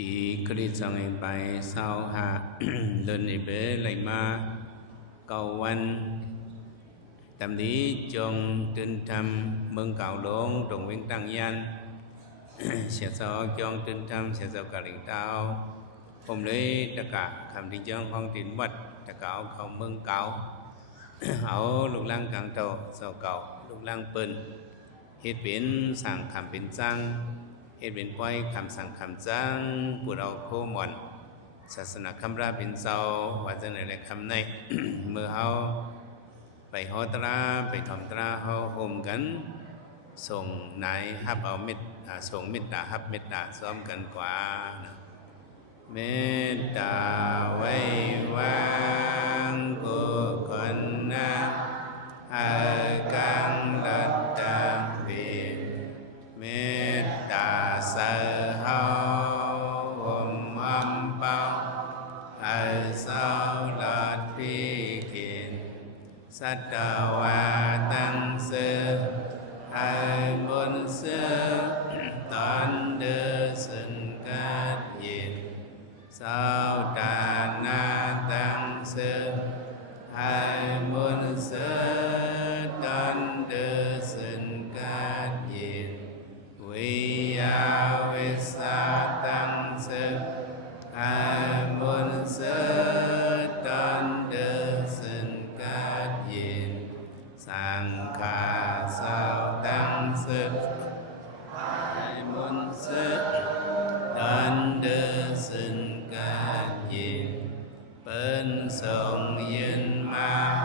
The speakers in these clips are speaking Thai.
ปีคริสต์ศักราชไปเศร้าหา เดินอีเบไหลมาเก่าวันตำนี้จงตื่นทำเมืองเก่าหลงตรงเว้งตั้งยัน เสียสอจงตื่นทำเสียสอกะลิงเต้าผมเลยตะกะคำที่จ้องของตินวัดตะเก่าเขาเมืองเก่า เอาลูกล่างกลางโตเสาเก่าลูกล่างปืนเฮ็ดเป็นสั่งคำเป็นจังเฮ็ดเป็นป้อยคำสั่งคำจังปูดเอาโคหมอนศาสนาคำราเป็นเจ้าว่าจะไหนแหละคำใน เมื่อเฮาไปฮอตราไปทอมตราเฮาโฮมกันส่งนายฮับเอาเม็ดส่งเมตตาฮับเมตตาซ้อมกันกว่านะเมตตาไว้วางกุศลนะอากังลัตตาปิเมตตาเสเฮาอมอัมเปาอาเศร้าลัดพิขินสัตวาตังเสให้บนเสือตอนเดือสันกัดยินเศร้าตานาตังเสือให้บนเสือตอนเดือสันกัดยินวิยาวิสาตังเสือให้บนเสือตอนเดือสันกัดยินสังฆาเศร้าตังสึกให้บุญสึกดันเดอสึนกันยินเป็นทรงยินม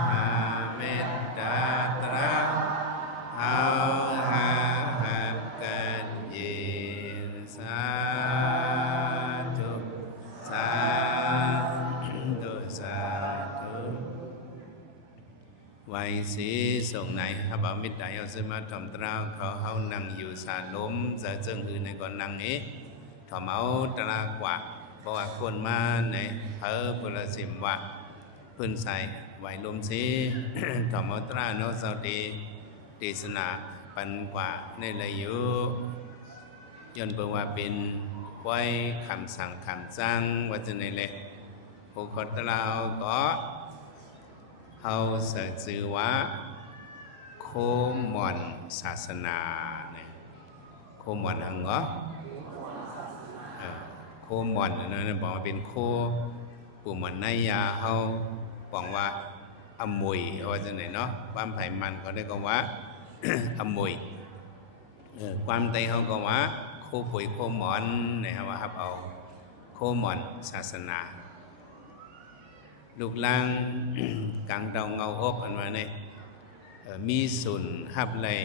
หาเมตตาตรัสเอาหาหับกันยินสาธุสาธุสาธุไว้สีส่งไหนฮับเอามิตรใดเอาซื้อมาทำตราเขาเฮานั่งอยู่สาล้มจะเจิงอื่นในก่อนนั่งนี้ทำเอาตรากว่าเพราะว่าคนมาในเพอพลสิมว่าพื้นใส่ไหวลมสี ทำเอาตราโนสาวดีตีสนาปันกว่าในระยุย้อนเปิดว่าเป็นไว้คำสั่งคำจ้างว่าจะในเละผู้คนตราก็เฮาเสิร์ชชื่อว่าโคมอนศาสนาเนี่ยโคมอนหังเหรอโคมอนนั่นบอกว่าเป็นโคปู่มอนนายยาเฮาบอกว่าอมวยว่าจังไหนเนาะความไผ่มันเขาได้ก็ว่า อมวยความไตเฮาก็ว่าโคป่วยโคหมอนเนี่ยว่าครับเอาโคมอนศาสนาลูกล่าง กลางดาวเงาอบอันว่าเนี่ยมีสุนฮับเลย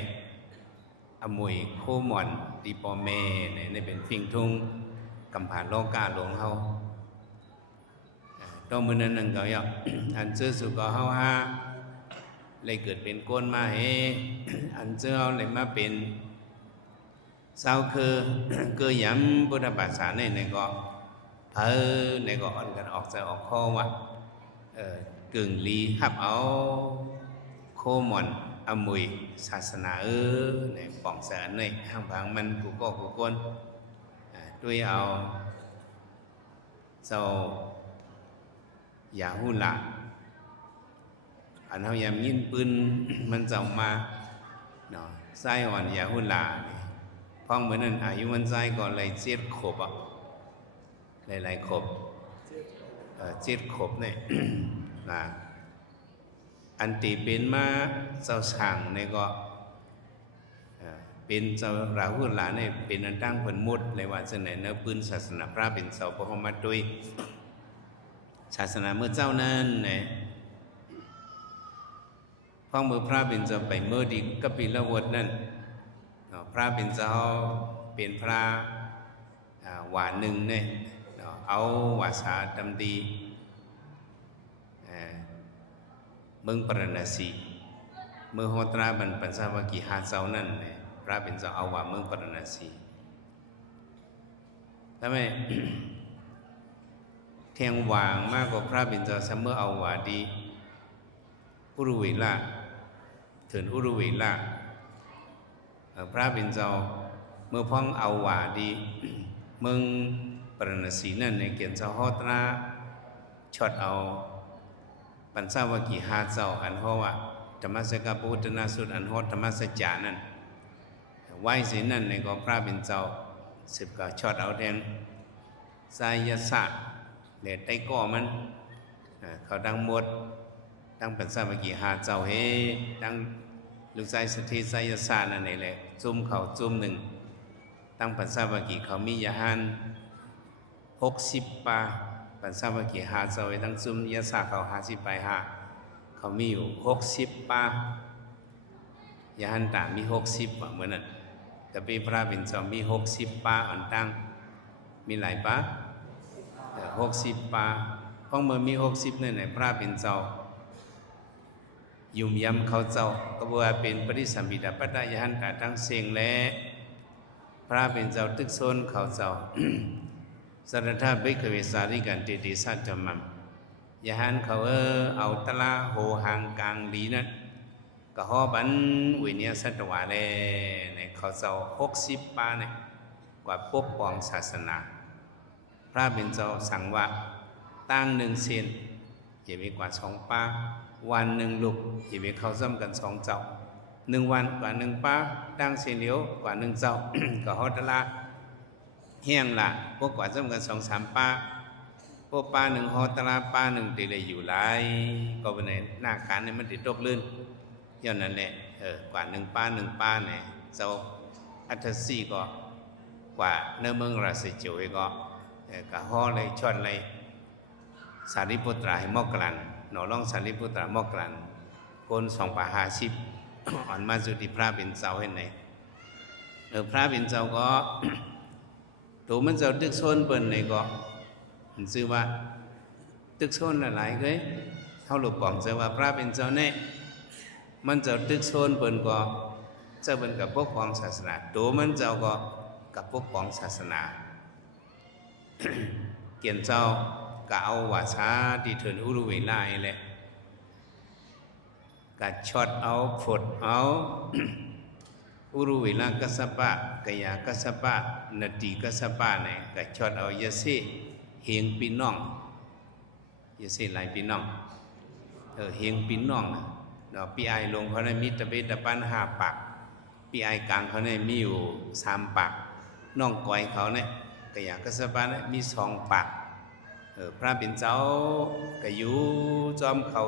อมวยโคหมอนตีปอเมเนี่ยนี่เป็นฟิงทุ่งกำผ่านโลกาหลวงเฮาต้องมือนั้นนั่งก็อยาก อันเจอสุก็เฮาฮาเลยเกิดเป็นก้นมาเฮ อันเจอเอาเลยมาเป็นเศร้าคือ คือย้ำพุทธภาษาในก็เพอในก็อ่อนกันออกจะออกข้อว่ากึ่งลีฮับเอาโคมอนอมวยศาสนาในป่องแสนในห้างบางมันกูก็กูก้นด้วยเอาเจ้ายาหุละอันเขายำยินปืน มันเจ้ามาเนาะไส้อ่อนยาหุละพ้องเหมือนนั้นอายุมันไส้ก่อนเลยเจ็ดขบหลายๆขบเจ็ดขบเนี่ย นะอันตีเป็นมาเจ้าช่างเนี่ยก็เป็นเจ้าราหุลาเนี่ยเป็นอันตั้งผลมุดเลยว่าจะไหนเนื้อปืนศาสนาพระเป็นเสาพระมาด้วยศาสนาเมื่อเจ้านั้นเนี่ยพ้องเมื่อพระเป็นเจ้าไปเมื่อดีก็ปีละวัดนั่นพระเป็นเจ้าเป็นพระหวานหนึ่งเนี่ยเอาวาสาดำดีเมืองปรณสีเมื่อโหตราบันปัญสาวกีหาเจ้านั่นเนี่ยพระเป็นเจ้าเอาว่าเมืองปรณสีทำไม เทียงวางมากกว่าพระเป็นเจ้าเสมอเอาว่าดีอุรุเวลาถึงอุรุเวลาพระเป็นเจ้าเมื่อพ้องเอาว่าดี มึง ปรณสีนั่นในเกียนเจ้าฮอตราช็อตเอาปัญสาวกีหาเจ้าอันฮอว่าธรรมสกพุทธนาสุดอันฮอธรรมสัจจานั่นไหวสีนั่นในก็พระเป็นเจ้าสิบก็ช็อตเอาแทงไสยศาสตร์เด็ดไต้ก่อมันเขาดังหมดดังปัญสาวกีหาเจ้าเฮดังลูกชายสถิไสยศาสตร์นั่นเองแหละจุ่มเขาจุ่มหนึ่งตั้งปัญสาวกีเขามียาหัน60 ปาปัญสาวกีหาเจ้าไว้ตั้งจุ่มยาสาเขา50 ไปหาเขามีอยู่60 ปายาหันต่างมี60เหมือนนั้นแต่ปีพระเป็นเจ้ามี60 ปาอันตั้งมีหลายปา60 ปาเพราะเมื่อมี60นั่นไหนพระเป็นเจ้ายุ่มยำเขาเจ้าก็บอกว่าเป็นปริสัมปิดาปัตตายหันตาทั้งเสียงและพระเป็นเจ้าตึกโซนเขาเจ้า สัทธาภิกขเวสาริกันติติสัจจมัมยหันเขาเอาตะลาโหหางกลางลีนั้นก็ฮอบันวิญญาสัตวะเลยในเขาเจ้า60 ปาเนี่ยกว่าปกป้องศาสนาพระเป็นเจ้าสั่งว่าตั้ง1 เซนอย่ามีกว่า2 ปาวัน1 ลูกอย่ามีเขาซ้ำกัน2 เจ้า1 วันกว่า1 ปาตั้งเซนเดียวกว่า1 เจ้า ก็ฮอตะลาแห้งละพวกกว่าซ้ำกัน2-3 ปาพวกปา1ฮอตะลาปา1ตีได้อยู่หลายก็เป็นหน้าการเนี่ยมันติดตกลื่นย้อนนั่นแหละกว่า1 ปา1 ปาเนี่ยเจ้าอัตสีก็กว่าเนื้อเมืองราชจุยก็ฮอเลยชดเลยสารีปุตราให้มอกกลันหนอร้องสารีปุตรามอกกลันโกน2 ปา 50อ่อนมาสุติพระเป็นเจ้าเห็นไหนพระเป็นเจ้าก็ตัวมันเจ้าตึกโซนเปิ้นในก็มันชื่อว่าตึกโซนหลายๆเลยเท่าหลบปองเจ้าว่าพระเป็นเจ้าแน่มันเจ้าตึกโซนเปิ้นก็เจ้าเป็นกับปกป้องศาสนาตัวมันเจ้าก็กับปกป้องศาสนา เกียนเจ้าก็เอาวาสาที่เถินอุรุเวลาแหละก็ช็อตเอาฝดเอา อุรุเวลากัสสปะกยากัสสปะนาทีกัสสปะเนี่ยก็ช็อตเอายาเสเฮงปีน้องยาเสหลายปีน้องเฮงปีน้องเนาะปีไอลงเขาเนี่ยมีตะเบตะปัน5 ปากปีไอกลางเขาเนี่ยมีอยู่3 ปากน้องก้อยเขาเนี่ยกยากัสสปะเนี่ยมี2 ปากพระเป็นเจ้าก็อยู่จอมเขา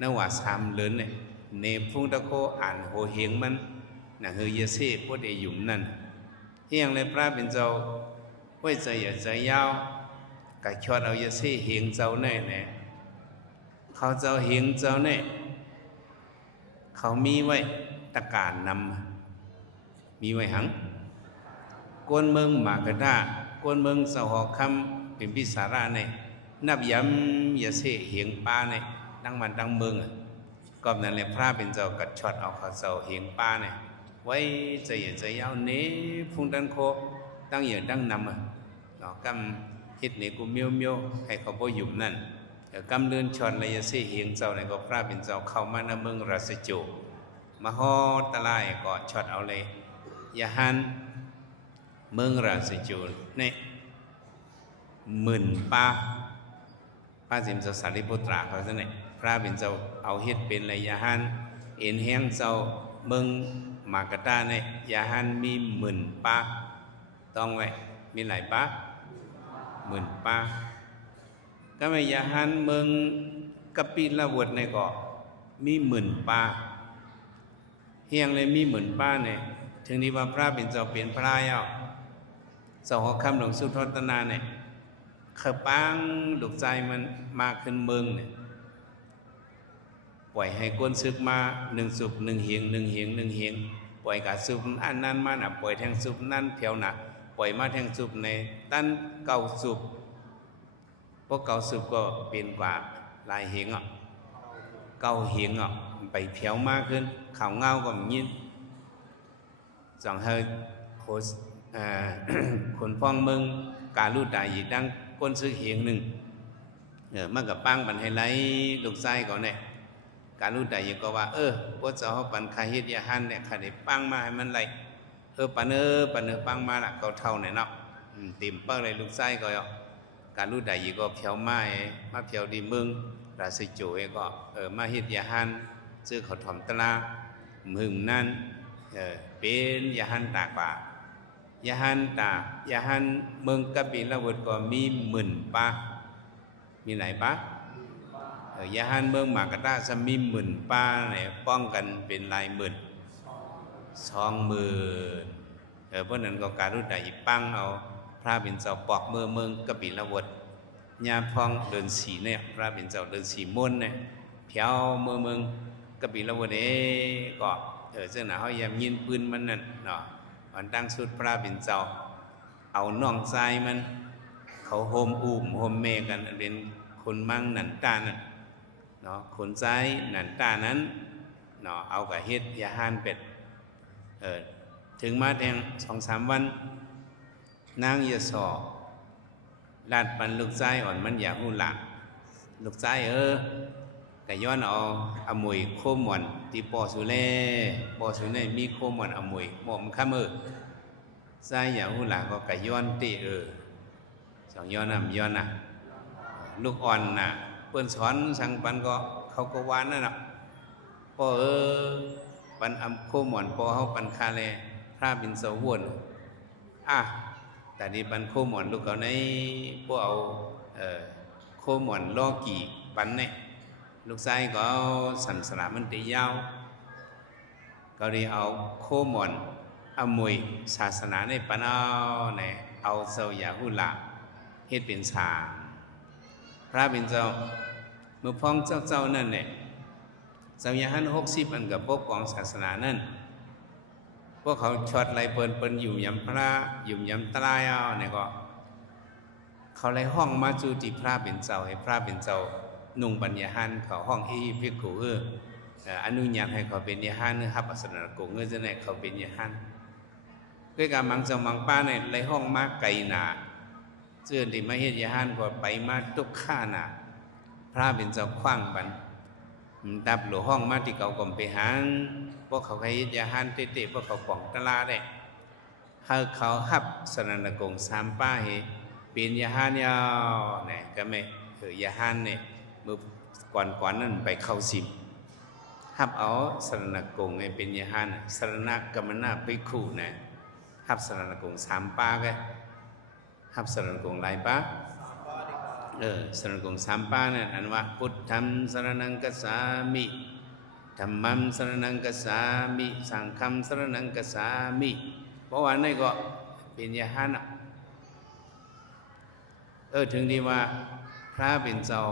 นว่า3 เลือนเนี่ยในพุ่งตะโคอ่านโหเฮงมันน่ะเฮยเสพวกเดยุ่มนั่นเฮียงเลยพระเป็นเจ้าไว้ใจอย่าใจยาวก็ชอดเอายเสเฮงเจ้าแน่แน่เขาเจ้าเฮงเจ้าแน่เขามีไว้ตะการนำมีไว้หังกวนเมืองหมากระดากวนเมืองสหคำเป็นพิสาระเนี่ยนับย้ำยเสเฮงป้าเนี่ยดังมันดังเมืองก็นั่นแหละพระเป็นเจ้ากัดช็อตเอาเขาเจ้าเฮงป้าเนี่ยไว้ใจอย่าใจยาวเน้พุ่งดันโคตั้งอย่าดังนำเนาะกำคิดนี่กูเมียวเมียวให้เขาบ่ยุ่มนั่นกำเลื่อนช็อตเลยยเสเฮงเจ้าเนี่ยก็พระเป็นเจ้าเข้ามาในเมืองราชจุมาฮอตะไลก็ช็อตเอาเลยยาหันเมืองราชจุเนี่ย10,000 ปาพระสิมเจ้าสารีปุตราเขาซะเนี่ยพระเป็นเจ้าเอาเฮ็ดเป็นระยะหันเอ็นแห้งเจ้าเมืองมากตาเนี่ยยาหันมี10,000 ปาต้องไว้มีหลายปา10,000 ปาก็ไม่ยาหันเมืองกะปิละวดเนี่ยก็มี10,000 ปาเฮียงเลยมี10,000 ปาเนี่ยถึงนี้ว่าพระเป็นเจ้าเป็นพระแล้วเจ้าหอกคำหลวงสุทธนาเนี่ยขปังลูกใจมันมาขึ้นเมืองเนี่ยปล่อยให้ก้นซึกมา1 สุบ1 เหียง1 เหียง1 เหียงปล่อยกับสุบอันนั้นมาน่ะปล่อยแทงสุบนั่นเพียวน่ะปล่อยมาแทงสุบในตั้น9 สุบพวก9 สุบก็เป็นกว่าลายเหียงอ่ะ9 เหียงอ่ะไปเพียวมากขึ้นข่าวเงาก็มียินจังเฮยคนฟ้องเมืองการรู้ตายอีกดังก้นซื้อเหียง1มันกับปังบันให้ไหลลูกไส้ก่อนเนี่ยการรู้ตายอีกก็ว่าว่าจะเอาปันคาเฮ็ดยาหันเนี่ยขาได้ปังมาให้มันไหลปันปังมาละเขาเท่าเนี่ยเนาะ tìm bác này lúc sai coi ạ cả lúc đại gì có phiếu mai mà phiếu đi mừng là sự chủ ấy có ở mà hết nhà han chưa khẩu thỏm ta la mừng nan bên nhà han tạc bà nhà han mừng các vị là vượt có mi mừng ba mi này bác ở nhà han mừng mà cái ta sẽ mi mừng ba nàyป้องกันเป็นลายหมื่น20,000เพราะนั้นก็การรู้ได้ปังเอาพระเป็นเจ้าปอกเมืองกบิลวัฏญาพองเดินสีเนี่ยพระเป็นเจ้าเดินสีมนเนี่ยเพียวเมืองกบิลวัฏก็ซึ่งน่ะเขายามยินปืนมันนั่นเนาะมันตั้งสุดพระเป็นเจ้าเอาน่องทรายมันเขาโฮมอุ้มโฮมเมกันเป็นคนมั่งหนันตานั่นเนาะคนทรายหนันตานั้นเนาะเอากับเฮ็ดยาหานเป็ดถึงมาแทง2-3 วันนางยะสอลาดปันลูกชายอ่อนมันอยากหูหลักลูกชายก็ย้อนเอาอมวยโคมวนที่ปอสุเล่มีโคมวนอมวยหมอมข้ามชายอยากหูหลักก็กะย้อนติสองย้อนน่ะลูกอ่อนน่ะเปิ้นสอนสั่งปันก็เขาก็วานนั่นน่ะปอปันโคมวนปอเฮาปันคาแลพระบินสวนแต่ดีปันโคหมอนลูกเขาในพวกเอาโคหมอนล้อกี่ปันเนี่ยลูกชายก็เอาสันสนามันตียาวก็ได้เอาโคหมอนเอามวยศาสนาในปันเอาเนี่ยเอาเจ้าอย่าหุละเฮ็ดเป็นสางพระเป็นเจ้าเมื่อพ้องเจ้านั่นเนี่ยเจ้าอย่าหัน60 อันกับพวกของศาสนานั่นพวกเขาช็อตไรเปิ้นอยู่ยำพระอยู่ยำตรายเอาเนี่ยก็เขาเลยห้องมาจูติพระเป็นเจ้าให้พระเป็นเจ้านุ่งปัญญาหันเขาห้องอีพิกขุอนุญาตให้เขาเป็นยาหันฮับอัสนกงเงยจะไหนเขาเป็นยาหันด้วยการมังเจ้ามังป้าเนี่ยเลยห้องมาไกลหนาเชื่อที่มาเฮ็ดยาหันก็ไปมาตุกข้าหนาพระเป็นเจ้าคว้างบันดับหลวห้องมาที่เขาก่อมไปหางพวกเขาใครยาหันเตะพวกเขาป่องตะลาได้เขาฮับสนันกง3 ป้าเหเป็นยาหันยาวเนี่ยก็ไม่ยาหันเนี่ยเมื่อก่อนนั่นไปเข้าสิมฮับเอาสนันกงเป็นยาหันสนักกรรมนาไปคู่เนี่ยฮับสนันกง3 ป้าก็ฮับสนันกงหลายป้าสนันกง3 ป้าเนี่ยอันว่าพุทธัมสรณังกัสสามิธัมมัมสรณังกัสสามิสังฆัมสรณังกัสสามิเพราะว่านี่ก็เป็นยาหันถึงที่ว่าพระเป็นเจ้า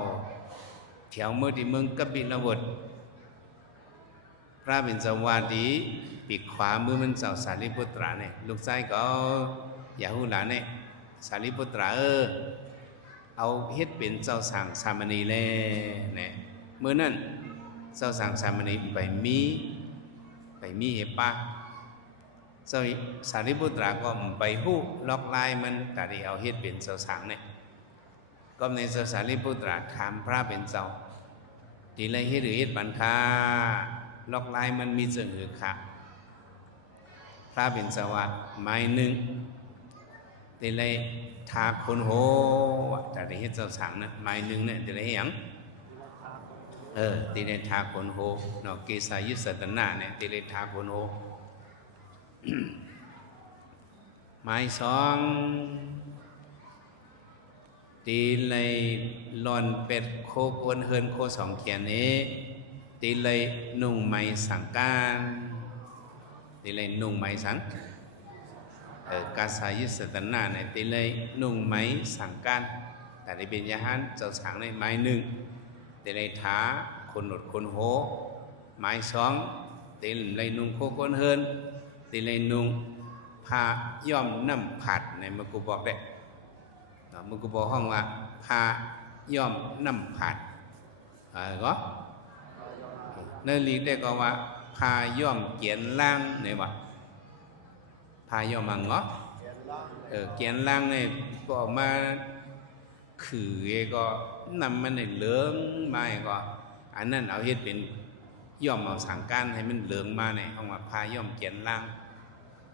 แถวเมื่อที่เมืองกบิลวัฏพระเป็นเจ้าวาดีปีกขวามือมันเจ้าสารีปุตระเนี่ยลูกชายก็อย่าหูหลานเนี่ยสารีปุตระเอาเฮ็ดเป็นเจ้าสั่งสามณีเลยเนี่ยเมื่อนั้นเจ้าสั่งสามณีไปมีเหตุปะเจ้าสารีปุตระก็ไปหู้ล็อกลายมันแต่ที่เอาเฮ็ดเป็นเจ้าสั่งเนี่ยก็ในเจ้าสารีปุตระถามพระเป็นเจ้าที่ไรเฮ็ดหรือเฮ็ดบันคาล็อกลายมันมีเสื่อหือค่ะพระเป็นเจ้าว่าไม้หนึ่งที่ไรทาคนโหแต่ที่เฮ็ดเจ้าสั่งนะไม้หนึ่งเนี่ยที่ไรเฮ็ดหยังที่ไรทาคนโหเนาะเกสายุสตนะเนี่ยที่ไรทาคนโหไม้2ตีเลยหลอนเป็ดโคกวนเฮินโค2 เขียนนี้ตีเลยนุ่งไม้สังการตีเลยนุ่งไม้สังกาสายุสตนะเนี่ยตีเลยนุ่งไม้สังการแต่ที่เป็นยาหันเจ้าสังในไม้1ตีเลยท้าคนหนดคนโหไม้2ตีเลยนุ่งโคกวนเฮินตีเลยนุ่งผ้าย่อมน้ำผัดในมกุบอกได้มึงก็บอกห้องว่าพาย่อมน้ำผัดก็เนื้อลีได้ก็ว่าพาย่อมเกียนล่างเนี่ยว่าพาย่อมมังก็เกียนล่างเนี่ยก็มาขือก็นำมันในเหลืองมาก็อันนั้นเอาเฮ็ดเป็นย่อมเอาสังการให้มันเหลืองมาเนี่ยห้องว่าพาย่อมเกียนล่าง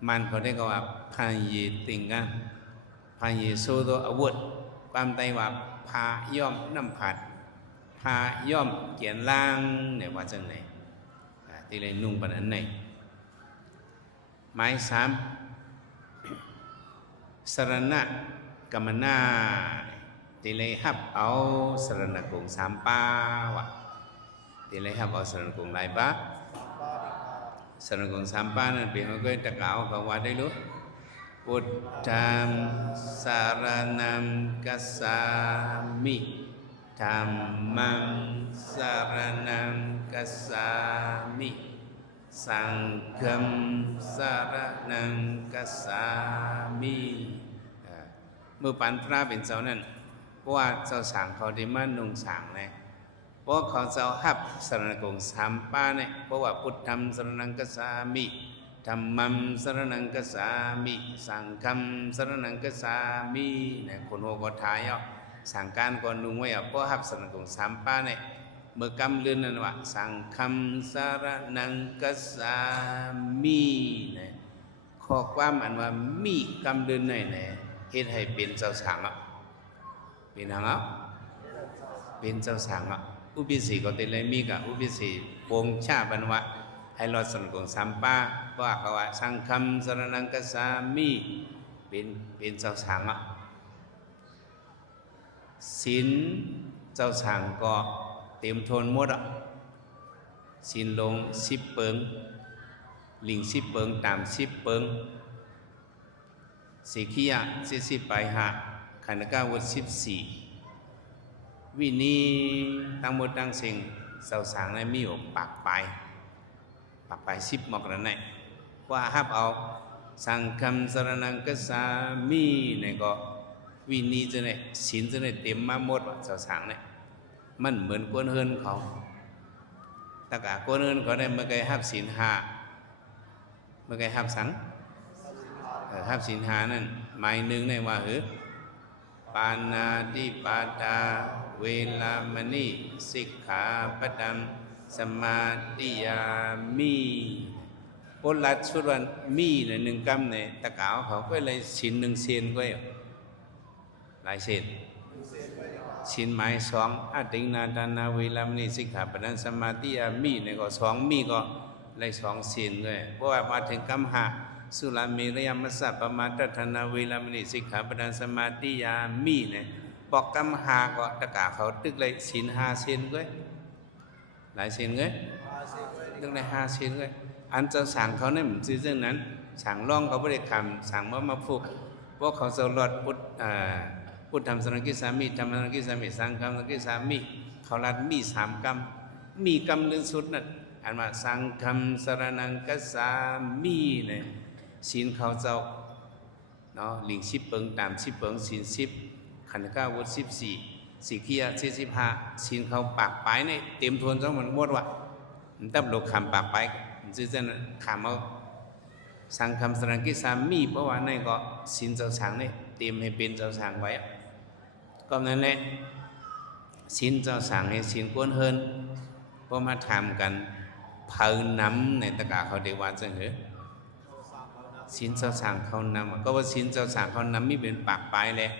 มันเขาได้ก็ว่าพายีติงกัน พระเยซูตัวอาวุธความไตว่าพาย่อมน้ำผัดพาย่อมเกียนล่างเนี่ยว่าจังไหนที่เลยนุ่งปานนั้นไหนหมายสามสรณะกัมมนาที่เลยฮับเอาสรณะกงสามป้าวะที่เลยฮับเอาสรณะกงหลายป้าสรณะกงสามป้านั่นเป็นเขาก็ตะกล่าวเขาว่าได้รู้พุทธังสารนังกัสสามิธัมมังสารนังกัสสามิสังฆังสารนังกัสสามิเมื่อปันพระเป็นเจ้านั้นเพราะว่าเจ้าสั่งเขาได้มานุ่งสั่งเลยเพราะเขาเจ้าฮับสรณกงสามป้าเนี่ยเพราะว่าพุทธังสรณังกัสสามิธัมมังสรณังกัสสามิสังฆังสรณังกัสสามิเนี่ยคนหัวก็ท้ายอ่ะสั่งการก่อนนุ่งไว้อ่ะเพราะฮับสรณกงสามป้าเนี่ยเมื่อกำเลือนนั่นว่าสังฆังสรณังกัสสามิเนี่ยข้อความอันว่ามีกำเลือนไหนเนี่ยเฮ็ดให้เป็นเจ้าสั่งอ่ะเป็นทางอ่ะเป็นเจ้าสั่งอ่ะอุปิสีก็ติเลยมีกับอุปิสีปงชาบันวะให้รอดสนกงสามป้าว่าเขาว่าสังฆังสรณังกัสสามิเป็นเจ้าสั่งอ่ะศีลเจ้าสั่งก็เต็มทนหมดอ่ะศีลลง10 เปิงลิง10 เปิงตาม10 เปิงสิขียะ40 ไปหาขันธ์9 วัด14วินีทั้งหมดทั้งสิ่งเสาสางในมีอยู่ปากไป10 หมอกนั่นแหละว่าฮับเอาสังฆังสรณังกัสสามิเนี่ยก็วินีจะเนี่ยศีลจะเนี่ยเต็มมาหมดว่าเสาสางเนี่ยมันเหมือนกวนเฮินเขาตะกะกวนเฮินเขาได้เมื่อไงฮับศีล5เมื่อไงฮับสังฮับศีล5นั่นหมายหนึ่งในว่าปานาติปาตาเวลามณีสิกขาปดังสมาธิยามีปลัดสุดวันมีเนี่ย1 กำเนี่ยตะกาวเขาก็เลยศีล1 เซนก็หลายเซนศีลหมาย2อติงนาทานาเวลามณีสิกขาปดังสมาธิยามีเนี่ยก็2มีก็เลย2 เซนด้วยเพราะว่ามาถึงกำหาสุราเมรยมัสสะปมาทัฏฐานาเวลามณีสิกขาปดังสมาธิยามีเนี่ยบอกกำหาก็ตะกาเขาตึกเลยศีล5 เซนก็หลายเซนก็ตึกเลย5 เซนก็อันเจ้าสั่งเขาเนี่ยมันซื้อเรื่องนั้นสั่งร่องเขาไม่ได้คำสั่งว่ามาพูกเพราะเขาจะรอดพุทธธรรมสรณกิสามิธรรมสรณกิสามิสังฆังสรณกิสามิเขารัดมี3 กำมีกำหนึ่งสุดนั่นอันว่าสังฆังสรณังกัสสามิเนี่ยศีลเขาเจ้าเนาะลิง10 เปิงตาม10 เปิงศีล10ขันธ์9 วัด14สิขียะ45ศีลเขาปากไปเนี่ยเต็มทวนทั้งหมดว่ะมันตับโลกคำปากไปมันจะคำเอาสังฆังสรณกิสามิเพราะว่าในก็ศีลเจ้าสั่งเนี่ยเตรียมให้เป็นเจ้าสั่งไว้ก็นั่นแหละศีลเจ้าสั่งให้ศีลกวนเฮินพอมาทำกันเผาน้ำในตะกาเขาเดียว่าจังเหรอศีลเจ้าสั่งเขานำก็ว่าศีลเจ้าสั่งเขานำมีเป็นปากปลายเลย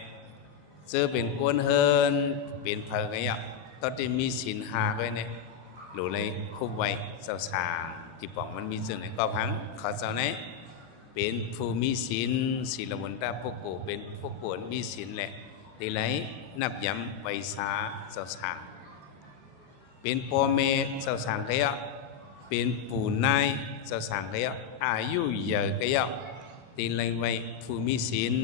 เจอเป็นกวนเฮินเป็นเผาไงอ่ะตอนที่มีศีล5ไว้เนี่ยหรือเลยคุบไว้เจ้าสั่งที่บอกมันมีเรื่องไหนก็พังเขาเจ้าไหนเป็นผู้มีศีลศีลวันตาพวกกูเป็นพวกกูมีศีลแหละได้ไหลนับย้ำไว้สาเจ้าสั่งเป็นพ่อแม่เจ้าสั่งเขาอ่ะเป็นปู่นายเจ้าสั่งเขาอายุเยอะเขาตีไรไว้ผู้มีศีล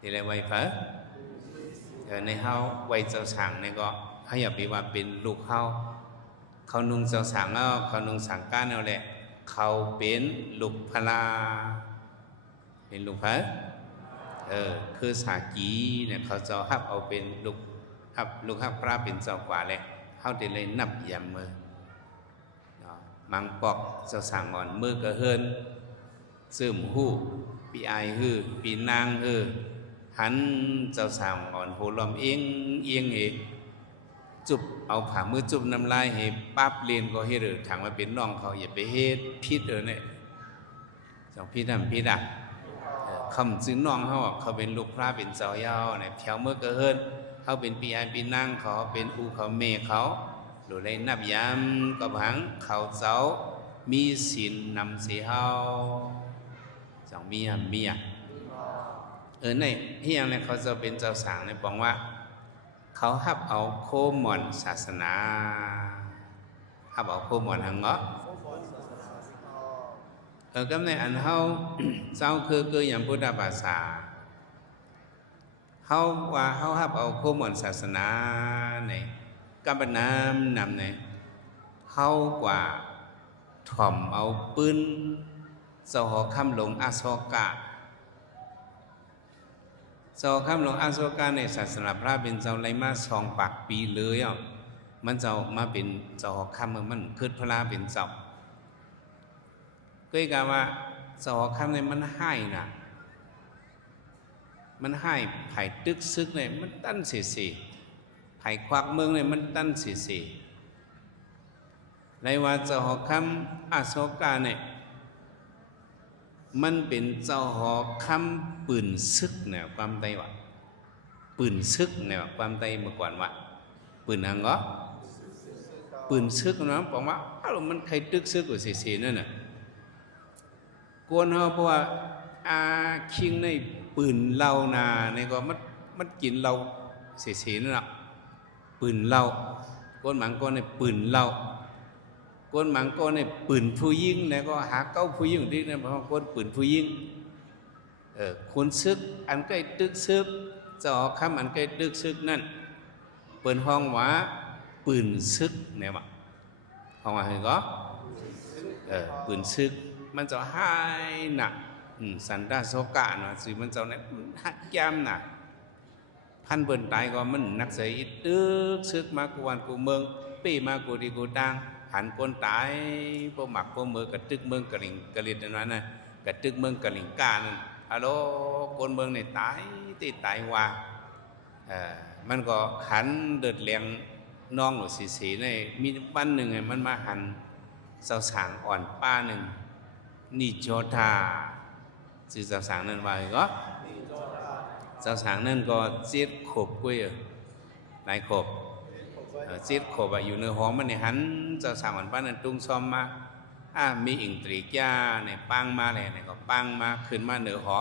ตีไรไว้เผอในเฮาไว้เจ้าสั่งในก็เขาอยากไปว่าเป็นลูกเขานุ่งเจ้าสั่งเขานุ่งสั่งก้านเอาแหละเขาเป็นลูกพลาเป็นลูกเผคือสากีเนี่ยเขาเจ้าฮับเอาเป็นลูกฮับพระเป็นเจ้ากว่าเลยเขาตีไรนับยำมือมังปอกเจ้าสั่งอ่อนมือกระเฮินซึมหู้ปีไอฮือปีนางฮือหันเจ้าสั่งอ่อนโหลอมเอียงเองจุบเอาผ่ามือจุบน้ำลายให้ปั๊บเรียนก็เฮ็ดถางมาเป็นน้องเขาอย่าไปเฮ็ดพิษเนี่ยสองพิษทำพิษ คำจึงน้องเขาเป็นลูกพระเป็นเจ้าเยาเนี่ยเพียวเมื่อเกินเขาเป็นปีอันปีนั่งเขาเป็นอูเขาเมเขาดูเลยนับยามกับหังเขาเจ้ามีศีลนำเสียเฮาสองมีในที่ยังเนี่ยเขาจะเป็นเจ้าสางเนี่ยบอกว่าเขาฮับเอาโคมอนศาสนาฮับเอาโคมอนหังเงาะก็ในอันเฮาเจ้าคืออย่างพุทธภาษาเฮาว่าเฮาฮับเอาโคมอนศาสนาในกัมปนานำในเฮากว่าถ่อมเอาปืนเจ้าหอคำหลงอาโศกะเจ้าคำหลวงอาโศกาในศาสนาพระเป็นเจ้าไรมา2 ปากปีเลยมันเจ้ามาเป็นเจ้าคำมันขึ้นพระเป็นเจ้าก็กล่าวว่าเจ้าคำในมันให้นะมันให้ไผ่ตึกซึกในมันตั้นเสียไผ่ควักเมืองในมันตั้นเสียในว่าเจ้าคำอาโศกาเนี่ยมันเป็นเจ้าหอคำปืนซึกแนวความใดวะปืนซึกแนวความใดเมื่อก่อนวะปืนหังก็ปืนซึกนะบอกว่ามันใครตึกซึกกว่าเสียนั่นน่ะกวนเขาเพราะว่าคิงในปืนเหล้านาในก็มันกินเหล้าเสียนั่นแหละปืนเหล้ากวนหมังก็ในปืนเหล้าคนมังก็ในปืนผู้ยิงเนี่ยก็หาเก้าผู้ยิงที่นั่นเพราะคนปืนผู้ยิงคนซึกอันใกล้ตึกซึกจะออกคำอันใกล้ตึกซึกนั่นเปิดห้องว่าปืนซึกเนี่ยมั้งห้องว่าเห็นก็ปืนซึกมันจะให้หนักสันดาโศกะนะสิมันจะเนี่ยหักแก้มหนักพันเปิ่นตายก็มันนักเสียตึกซึกมากวนกูเมืองปีมากกูดีกูตังหันคนตายพวกหมักพวกมือกระตึกเมืองกระลิงกระลินนั้นนะกระตึกเมืองกระลิงกานั่นฮัลโหลคนเมืองในตายที่ตายว่ามันก็หันเดือดแรงน้องหรือสีในมีวันหนึ่งมันมาหันเสาสางอ่อนป้าหนึ่งนิโจธาสื่อเสาสางนั่นว่าก็เสาสางนั่นก็เจ็ดขบกุ้ยหลายขบเจ็ดขบอยู่ในห้องมันในหันเจ้าสาวมันป้านั่นตุ้งซ้อมมามีอิงตรีก้าในปังมาเลยเนี่ยก็ปังมาขึ้นมาเหนือหอ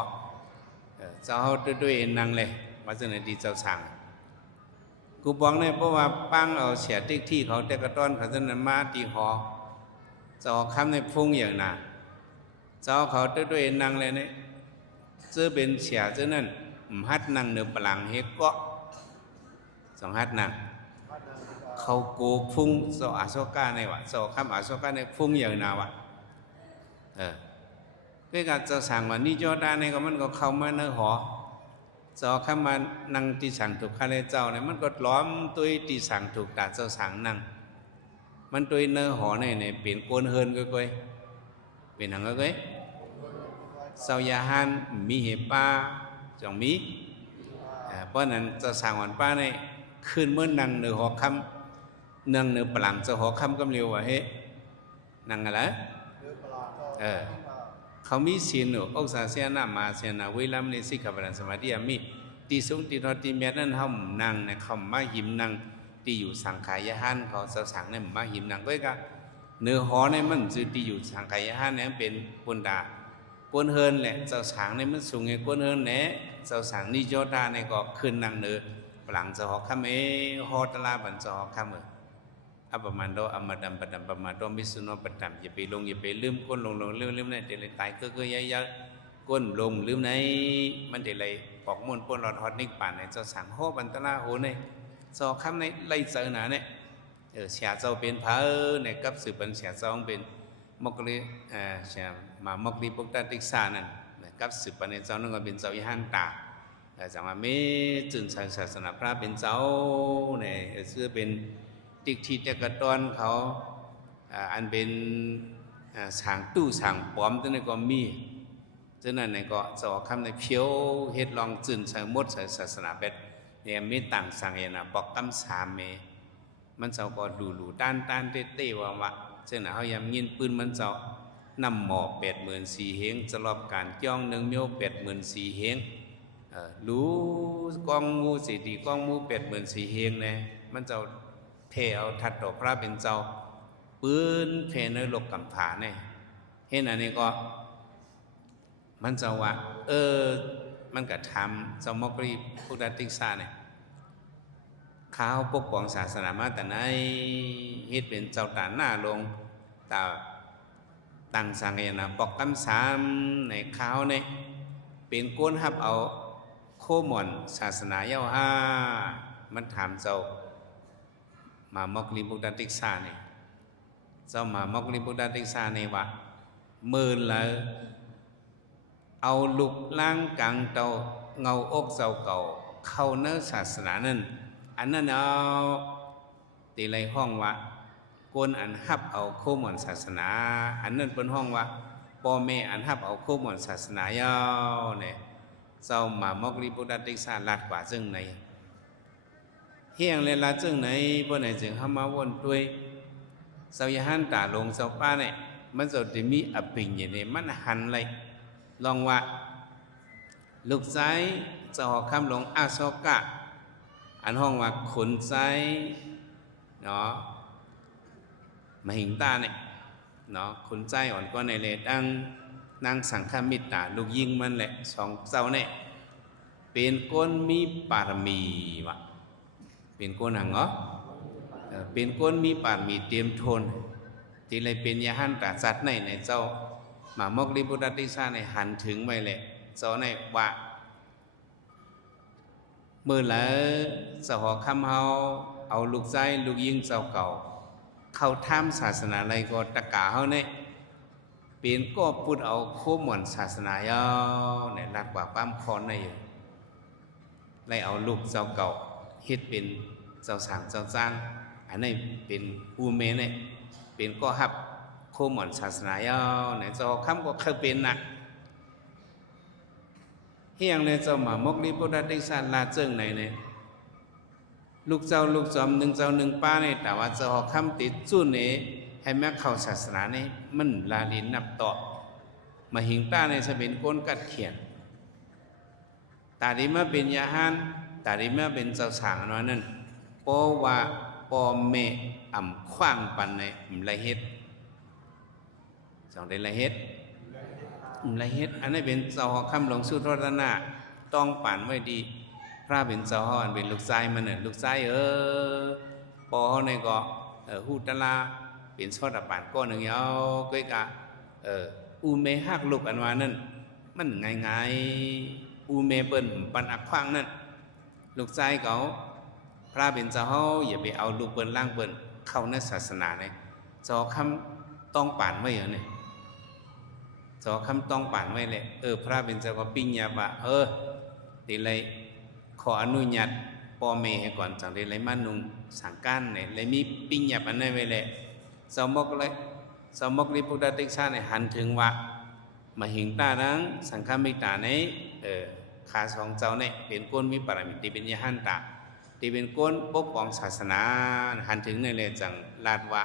เจ้าเขาด้วยนางเลยมาเสนอดีเจ้าสั่งกูบอกเนี่ยเพราะว่าปังเอาเสียติ๊กที่เขาแต่กระต้อนเขาเสนอมาตีหอเจ้าคำในพุ่งอย่างน่ะเจ้าเขาด้วยนางเลยเนี่ยเจอเป็นเสียเจ้านั่นฮัดนางเหนือปลังเฮกก็2 ฮัดนางเขาโกพุ่งโซอาโซกาในวะโซคำอาโซกาในพุ่งอย่างนาวะก็การจะสั่งว่านิโจดาในก็มันก็เข้ามาเนื้อหอโซคำมานั่งที่สั่งถูกคาเลเจ้าเนี่ยมันก็ล้อมตัวที่สั่งถูกตาเจ้าสั่งนั่งมันตัวเนื้อหอในเปลี่ยนโกนเฮินก็ก้อยเปลี่ยนหังก็ก้อยเสายาหันมีเหป้าจงมีเพราะนั้นจะสั่งวันป้าในขึ้นเมื่อนั่งเนื้อหอคำนั่งเนื้อปลังจะหอคำก็เร็วว่าเฮ้นั่งอะไรเขามีศีลหนูอกษาเสียนามาเสียนาเวลาในสิกขาปสมาธิมีตีสุงตีทอตีเมียนั่นห้องนั่งเนี่ยเขามาหิมนั่งตีอยู่สังขายหันเขาเสาสังเนี่ยมาหิมนั่งก็ก็เนื้อหอเนี่ยมันจะตีอยู่สังขายหันเนี่ยเป็นปนดาปนเฮินแหละเสาสังเนี่ยมันสูงไงปนเฮินเนี่ยเสาสังนิโจดาเนี่ยก็ขึ้นนั่งเนื้อปลังจะหอคำหอตลาบันจะหอคำประมาณอมดัมประดัมประมาณมิสุโนประดัมอย่าไปลงอย่าไปลืมก้นลงลืมในเดี๋ยวเลยตายก็ยายก้นลงลืมในมันเดี๋ยวเลยปอกมุ่นปนหลอดฮอตนิกป่านในเจ้าสั่งโฮบันตลาโหในสอคำในไล่เจอหนาเนี่ยเสียเจ้าเป็นพระในกับสืบเป็นเสียเจ้าเป็นมกลีเสียมามกลีปุกตาติกษานั่นกับสืบเป็นเจ้านั่นก็เป็นเจ้าอิหันตาจังว่าไม่จึงศาสนาพระเป็นเจ้าเนี่ยเสื้อเป็นติ๊กที่แต่กระต้อนเขาอันเป็นสั่งตู้สั่งปอมตัวนี้ก็มีฉะนั้นในก็จะออกคำในเพียวเฮ็ดลองจึนใส่มดใส่ศาสนาเป็ดเนี่ยไม่ต่างสั่งเองนะบอกกำสามเมมันเจ้าก็ดูด้านเต้ว่าเช่นเขายำยินปืนมันเจ้า นำหมอ84,000เฮงสลอบการจ้อง1มิ้ว84,000เฮงรู้กองมูสิดีกองมู84,000เฮงนะมันเจ้าเทเอาทัดต่อพระเป็นเจ้าปืนเพนลกกำผาเนี่ยเห็นอันนี้ก็มันจะว่ามันก็ทำเจ้ามอกรีพุทธติกษาเนี่ยข้าวปกป้องศาสนามาแต่ไหนเฮ็ดเป็นเจ้าตาหน้าลงตาตั้งสังเกตนะปอกกำสามในข้าวเนี่ยเป็นก้นฮับเอาโคหม่อนศาสนาเย้าห้ามันถามเจ้ามามอกรีพุทธติกษาเนี่ยเจ้ามามอกรีพุทธติกษาเนี่ยว่ามื่นเลยเอาลุกล้างกังเตาเงาอกเจ้าเก่าเข้าเนื้อศาสนานั้นอันนั้นเอาตีไรห้องว่าโกนอันฮับเอาโคหม่อนศาสนาอันนั้นเป็นห้องว่าพ่อแม่อันฮับเอาโคหม่อนศาสนายาวเนี่ยเจ้ามามอกรีพุทธติกษาลัดกว่าจึงไหนเฮียงเลยลัดจึงไหนพวกไหนจึงเข้ามาวนด้วยเจ้าอย่าหันตาลงเจ้าป้าเนี่ยมันจะมีอภิญญาเนี่ยมันหันเลยลองว่าลูกไส้จะหอกคำลงอาโศกะอันห้องว่าขนไส้เนาะมาหิงตาเนี่ยเนาะขนไส้อ่อนก็ในเลดังนางสังฆมิตรลูกยิงมันแหละสองเจ้าเนี่ยเป็นคนมีปารมีวะเป็นคนหังเหรอเป็นคนมีปารมีเตรียมทนที่เลยเป็นยาหันตาสัตว์ในเจ้ามามอกริพุทธติสาในหันถึงไปเลยเจ้าในว่าเมื่อไหร่สหคำเฮาเอาลูกไส้ลูกยิงเจ้าเก่าเข้าท่ามศาสนาอะไรก็ตะกาเฮาเนี่ยเป็นก็พูดเอาโคหม่อนศาสนายาวเนี่ยรักกว่าปั้มคอนในอยู่ไล่เอาลูกเจ้าเก่าเฮ็ดเป็นเจ้าสางเจ้าจ้างอันนี้เป็นอูเมเนี่ยเป็นก็ฮับโคหม่อนศาสนายาวเนี่ยเจ้าคำก็เคยเป็นนะเฮียงเนี่ยเจ้ามามกริพุทธติสาลาเจิงไหนเนี่ยลูกเจ้าลูกจอมหนึ่งเจ้าหนึ่งป้าเนี่ยแต่ว่าเจ้าคำติดจุ้นเนี่ยให้แม่เข้าศาสนาเนี่ยมันลาลินนับต่อมาหิงตาเนี่ยจะเป็นก้นกัดเขียนตาดีมาเป็นยาฮันตาดีมาเป็นเจ้าสางน้อยนั่นเพราะว่าพ่อแม่อ่ำขว้างปันในไรเฮ็ดสองได้ไรเฮ็ดไรเฮ็ดอันนี้เป็นเจ้าคำหลงสุทรนาต้องปั่นไว้ดีพระเป็นเจ้าอันเป็นลูกชายมันเนี่ยลูกชายปอในก็หูตลาเป็นชอดป่านก้อนหนึ่งเอาก้อยกะอูเมหักลูกอันว่านั่นมันง่ายๆอูเมเปิ้นปันอักขว้างนั่นลูกชายเขาพระเป็นเจ้าอย่าไปเอาลูกเปิ้นล่างเปิ้นเข้าในศาสนาเนี่ยเจ้าคำต้องป่านไว้อย่างเนี่ยเจ้าคำต้องป่านไว้เลยพระเป็นเจ้าก็ปิ้งยาบะตีเลยขออนุญาตพ่อแม่ให้ก่อนจังได้เลยมานุงสังการเนี่ยเลยมีปิ้งยาปันได้ไว้เลยสมกริพุทธติกษาเนี่ยหันถึงว่ามาหิงตานังสังฆมิตาในขาสองเจ้าเนี่ยเป็นก้นมีปรมิตเป็นยหันตาที่เป็นก้นปกป้องศาสนาหันถึงในเลยจังลาดว่า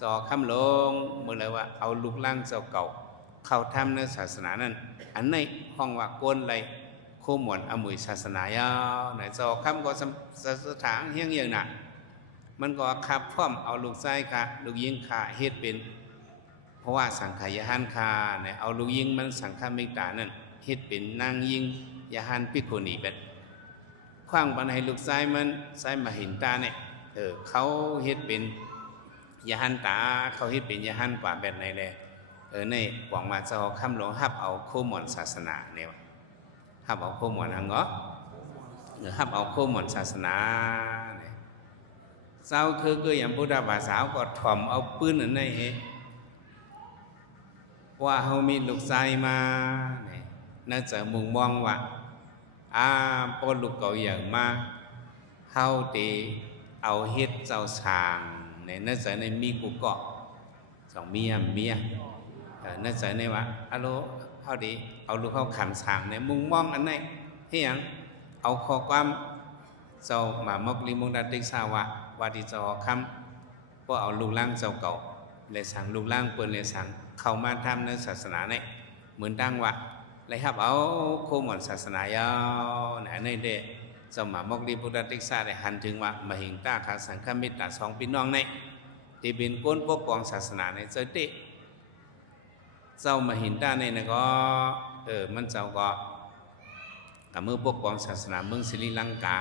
จอคำลงเมื่อไรว่าเอาลูกล่างเจ้าเก่าเข้าทำในศาสนานั้นอันในห้องว่าก้นไรโคหม่อนอมุยศาสนายาวไหนจอคำก็สถานเฮี้ยงน่ะมันก็ขับพร้อมเอาลูกไส้ค่ะลูกยิงค่ะเฮ็ดเป็นเพราะว่าสังขายหันคาเนี่ยเอาลูกยิงมันสังฆมิตานั่นเฮ็ดเป็นนางยิงยหันพิโกนีเป็นขว้างปันให้ลูกไส้มันไส้มาหินตาเนี่ยเขาเฮ็ดเป็นยหันตาเขาเฮ็ดเป็นยหันกว่าแบบไหนเลยในหวังว่าจะเอาคำหลวงฮับเอาโคหม่อนศาสนาเนี่ยฮับเอาโคหม่อนหังเหรอฮับเอาโคหม่อนศาสนาเจ้าคืออย่างพุทธภาษาก็ถ่อมเอาปืนนั่นให้ว่าเขามีลูกชายมาเนี่ยน่าจะมุ่งมองว่าพอลูกเก่าอย่างมาเขาตีเอาเฮ็ดเจ้าสางเนี่ยน่าจะในมีกูเกาะสองเมียน่าจะในว่าฮัลโหลเขาดีเอาลูกเขาขันสางเนี่ยมุ่งมองอันไหนที่อย่างเอาข้อความเจ้ามามกลิมุงดัดติกษาวะว่าที่เจ้าคำพวกเอาลูกล่างเจ้าเก่า เลยสั่งลูกล่างเปิ้นเลยสั่งเข้ามาทำในศาสนาเนี่ยเหมือนตั้งว่าเลยครับเอาโคหมดศาสนายาวนะในเดสมามกดีพุทธติกษาได้หันถึงว่ามหิงตาขาสังฆมิตรสองพี่น้องในที่เป็นก้นปกป้องศาสนาในเจ้าติเจ้ามหิงตาเนี่ยก็มันเจ้าก็กับมือปกป้องศาสนาเมืองศรีลังกา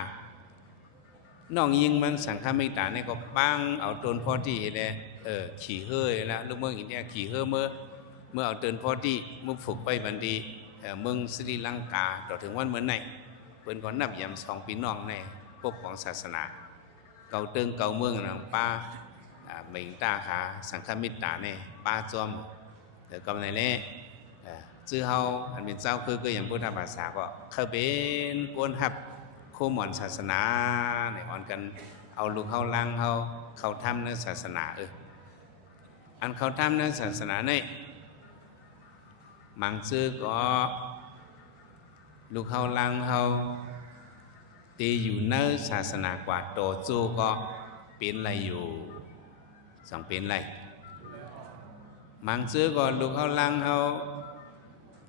น้องยิงมันสังฆมิตรเนี่ยก็ปังเอาตนพอที่เลยขี่เฮ่ยนะลูกเมืองอินเดียขี่เฮ่ยเมื่อเอาเตือนพอที่มุกฝึกไปบันดีเมืองศรีลังกาต่อถึงวันเมื่อไหนเปิ้นก็นับยำสองพี่น้องในปกของศาสนาเก่าเติงเก่าเมืองนะป้าเมงตาขาสังฆมิตรเนี่ยป้าจอมเดี๋ยวกำไรเล่ชื่อเฮาอันเป็นเจ้าคืออย่างพุทธภาษาก็เขาเป็นกวนหับโคหมอนศาสนาเนี่ยอ่อนกันเอาลูกเฮาลังเขาทำในศาสนาอันเขาทำในศาสนาเนี่ยมังซื้อก็ลูกเฮาลังเฮาตีอยู่ในศาสนากว่าโตจูก็เป็นไรอยู่สองเป็นไรมังซื้อก็ลูกเฮาลังเฮา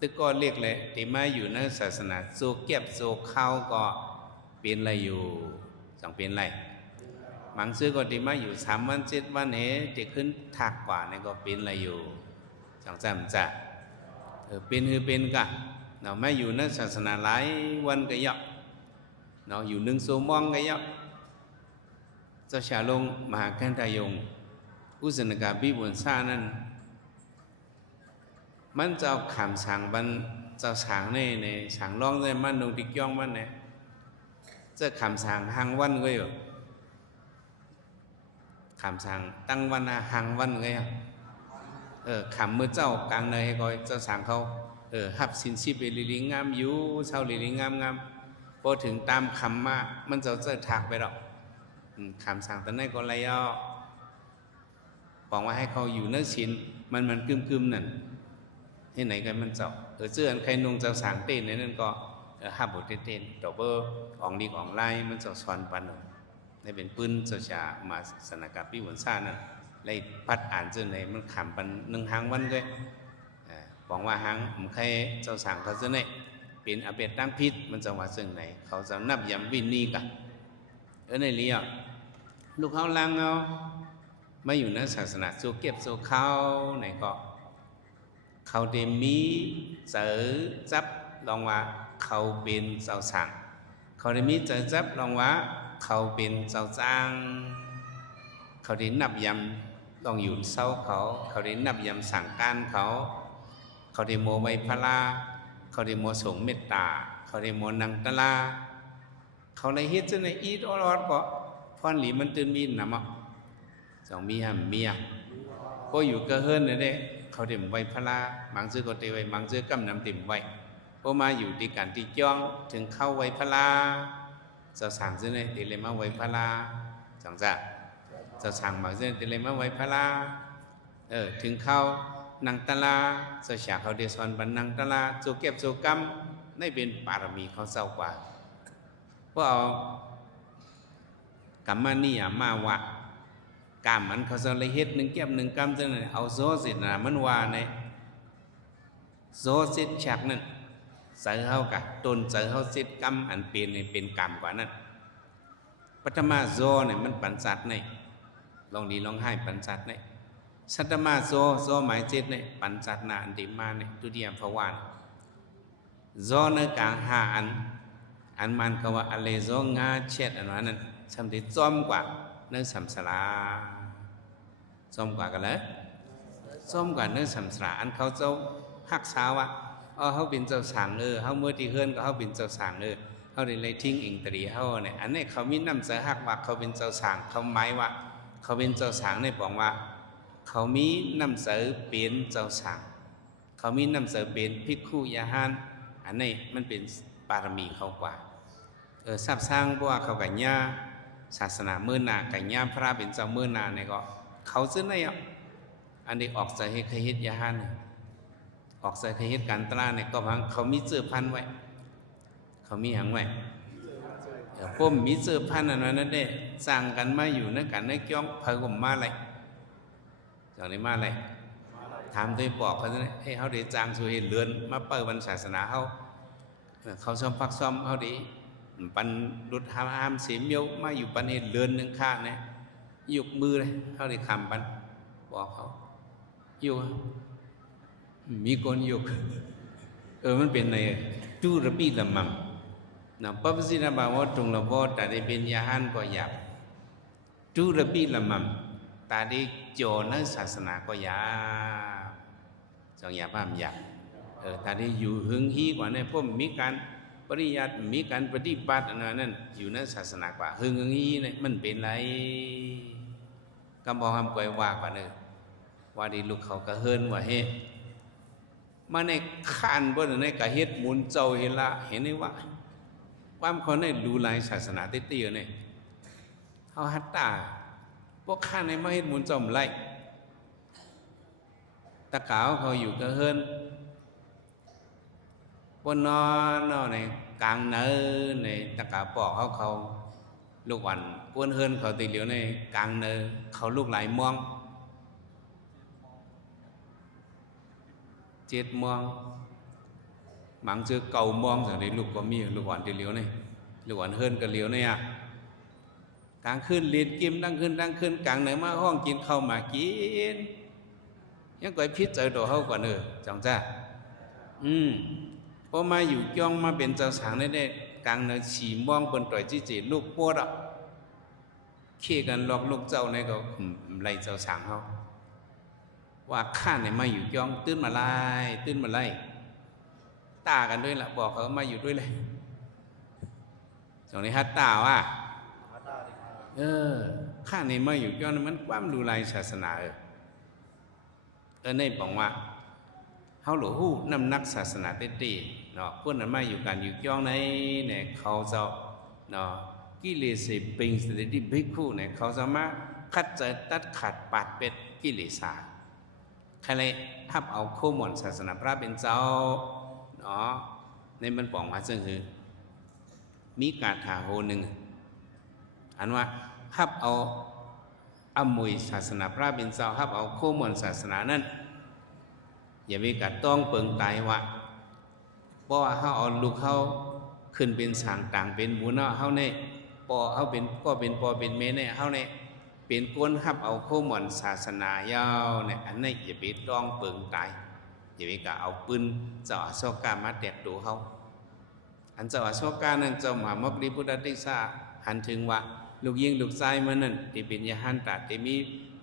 ตึกก็เรียกเลยตีมาอยู่ในศาสนาโซเก็บโซเข้าก็เป็นไรอยู่สองเป็นไรมังซื้อก็ตีมาอยู่3 วัน 7 วันจะขึ้นถักกว่านี่ก็เป็นไรอยู่สองจำจะเป็นกะเนาะไม่อยู่ในศาสนาหลายวันก็เยอะเนาะอยู่1 ชั่วโมงก็เยอะเจ้าชาลงมหาคันธายงอุสนกาบิบุญซานั้นมันเจ้าขามสางบันเจ้าสางในสางร้องในมันดงติกย่องมันเนี่ยจะขามสางหางวันก็อยู่ขามสางตั้งวันหางวันก็อยู่ขำมือเจ้ากลางเนยก็เจ้าสางเขาหับสินชีพลิลิงงามอยู่เช่าลิลิงงามพอถึงตามคำมามันเจ้าถักไปหรอกคำสั่งตอนนั้นก็เลยบอกว่าให้เขาอยู่เนื้อชินมันกึมนั่นที่ไหนกันมันเจ้าเสื้ออันใครนุ่งเจ้าสางเต้นนั่นก็หับบทเต้นต่อเบอร์อองดีอองไล่มันเจ้าสอนปันนี่เป็นปืนเจ้าชามาสนากาพี่หวนซ่านั่นเลยพัดอ่านจนเลยมันขำปัน1 หางวันเลยบอกว่าหางผมใครเจ้าสั่งเขาจะไหนเป็นอาเบตตั้งพิษมันจะว่าซึ่งไหนเขาจะนับยำวินนี่กันในเลี้ยลูกเขาลังเอาไม่อยู่ในศาสนาโซเก็บโซเข้าไหนก็เขาเดมีเจอจับลองว่าเขาเป็นเจ้าสั่งเขาเดมีเจอจับลองว่าเขาเป็นเจ้าจ้างเขาได้นับยำลองอยู่เศร้าเขาได้นับยำสั่งการเขาได้โมไวพลาเขาได้โมสงเมตตาเขาได้โมนังตลาเขาได้เฮ็ดจนในอีดออดก็พรหลีมันตื่นมีนำสองมีหำเมียก็อยู่กระเฮินเลยเขาได้ไวพลาบางซื้อก็เตไว้บางซื้อกำนำติ่มไว้พอมาอยู่ที่การที่จ้องถึงเข้าไวพลาจะสั่งซื้อในติเลยมาไวพลาจังจะสั่งบางซื้อติเลยมาไวพลาถึงเข้านังตลาเจ้าชาเขาเดชอนบันนังตลาโจเก็บโจกรรมได้เป็นปารมีเขาเศร้ากว่าเพราะเอากรรมนี่มาวะกรรมมันเขาจะเลยเฮ็ด1 เก็บ1 กรรมจังนั้นเอาโซสินะมันว่าในโซสิฉักนั่นใส่เฮากะตนใส่เฮาสิกรรมอันเป็นกรรมกว่านั้นปัตมาโซเนี่ยมันปัญสัตในลองดีลองให้ปัญสัตในสัตมาโซหมายเจ็ดเนี่ยปัญจัตนาอันติมาเนี่ยตุติยมภวานโซในกลาง5 อันมันก็ว่าอะไรโซงาเช็ดอันนั้นสำติจ้อมกว่าเนื้อสัมสราจ้อมกว่ากันเลยจ้อมกว่าเนื้อสัมสราอันเขาเจ้าฮักษาวะเขาเป็นเจ้าสางเขาเมื่อที่เฮือนก็เขาเป็นเจ้าสางเขาเลยทิ้งอิงตรีเขาเนี่ยอันนี้เขามีน้ำเสือฮักว่าเขาเป็นเจ้าสางเขาหมายว่าเขาเป็นเจ้าสางเนี่ยบอกว่าเขามีน้ำเสือเป็นเจ้าสางเขามีน้ำเสือเป็นภิกขุยาหานอันนี้มันเป็นปารมีเขากว่าทราบสร้างเพราะว่าเขากับญาศาสนาเมื่อนากับญาพระเป็นเจ้าเมื่อนาเนี่ยก็เขาซื้อในอันนี้ออกใจให้เคยเฮ็ดยาหานออกใจเคยเฮ็ดการตลาดเนี่ยก็พังเขามีเสื้อพันไว้เขามีหังไว้พวกมีเสื้อพันอันนั้นเด้สั่งกันมาอยู่ในกันในจ้องเผยผมมาอะไรจ อย่างนี้มาเลยถามด้วยบอกเขาเนี่ยให้เขาได้จางสู่เห็นเลือนมาเปิดวันศาสนาเขาซ้อมพักซ้อมเขาดีปันรุดหามเสียมเมียวมาอยู่ปันเห็นเลือนหนึ่งข้างเนี่ยยกมือเลยเขาได้คำปันบอกเขาอยู่มีคนยกมันเป็นไงจูระปีละมั่งนะพระพุทธเจ้าบอกว่าตรงละบ่แต่ได้เป็นยาหันก็หยาบจูระปีละมั่งแต่ได้โจนัศาสนาก็หยาบสองหยาบหยาบแต่ได้อยู่หึงฮีกว่าเนี่ยพวกมีการปริยัติมีการปฏิบัติอันนั้นอยู่ในศาสนากว่าหึงฮีเนี่ยมันเป็นไรกำบอกคำก่อยว่าก่อนเลยว่าดีลูกเขากระเฮินว่าเฮมาในขันบนในกระเฮ็ดมุนเจ้าเฮละเห็นไหมว่าความเขาในดูลายศาสนาเตี้ยๆเนี่ยเขาฮัตตาพวกข้าในมาเฮ็ดมุนเจ้าไรตะกาวเขาอยู่กระเฮินบนนอนในกลางเนื้อในตะกาวปอกเขาลูกวันกวนเฮินเขาตีเหลียวในกลางเนื้อเขาลูกไหลมอง7 โมงมังchưa cầu mong rồi đến lục có mi lục hoàn thì liếu này lục hoàn hơn cả liếu này à càngขึ้นเรียนกิมดังขึ้นกลางไหนมาห้องกินข้าวมากินยังก่อยพิษเจอตัวเขากว่าเนอจังจ้าพอมาอยู่จ้องมาเป็นเจ้าสางได้กลางเนอฉี่มองบนต่อยจีลูกปวดอ่ะเขี่ยกันหลอกลูกเจ้าในก็ไล่เจ้าสางเขาว่าข้าเนี่ยมาอยู่ย่องตื่นมาไล่ตากันด้วยล่ะบอกเขามาอยู่ด้วยเลยสองนี้ฮัตตาว่าข้าเนี่ยมาอยู่ย่องมันความดูลายศาสนาในบอกว่าเขาหลวงหู้นำนักศาสนาเต้ๆเนาะพวกนั้นมาอยู่กันอยู่ย่องในเนี่ยเขาจะเนาะกิเลสปิงสติที่ภิกขุเนี่ยเขาจะมาคัดจะตัดขาดปาดเป็ดกิเลสใครเลยทับเอาโคมอนศาสนาพระเป็นเจ้าเนาะในมันบอกว่าซึ่งคือมีกาถาโหหนึ่งอันว่าทับเอาอมุยศาสนาพระเป็นเจ้าทับเอาโคมอนศาสนานั้นอย่ามีการต้องเปิงตายวะเพราะว่าเขาเอาลูกเขาขึ้นเป็นสางต่างเป็นหมูเนาะเขาเนี่ยปอเขาเป็นก็เป็นปอเป็นเมเนี่ยเขาเนี่ยเป็นก้นฮับเอาข้อมูลศาสนายาวเนี่ยอันนี้อย่าไปต้องเปิงตายอย่าไปกะเอาปืนเจ้าอาโศกามาแตกตัวเขาอันเจ้าอาโศกานั้นเจ้ามหามกรีพุทธติสาหันถึงว่าลูกยิงลูกชายมันนั่นที่เป็นยาหันตัดที่มี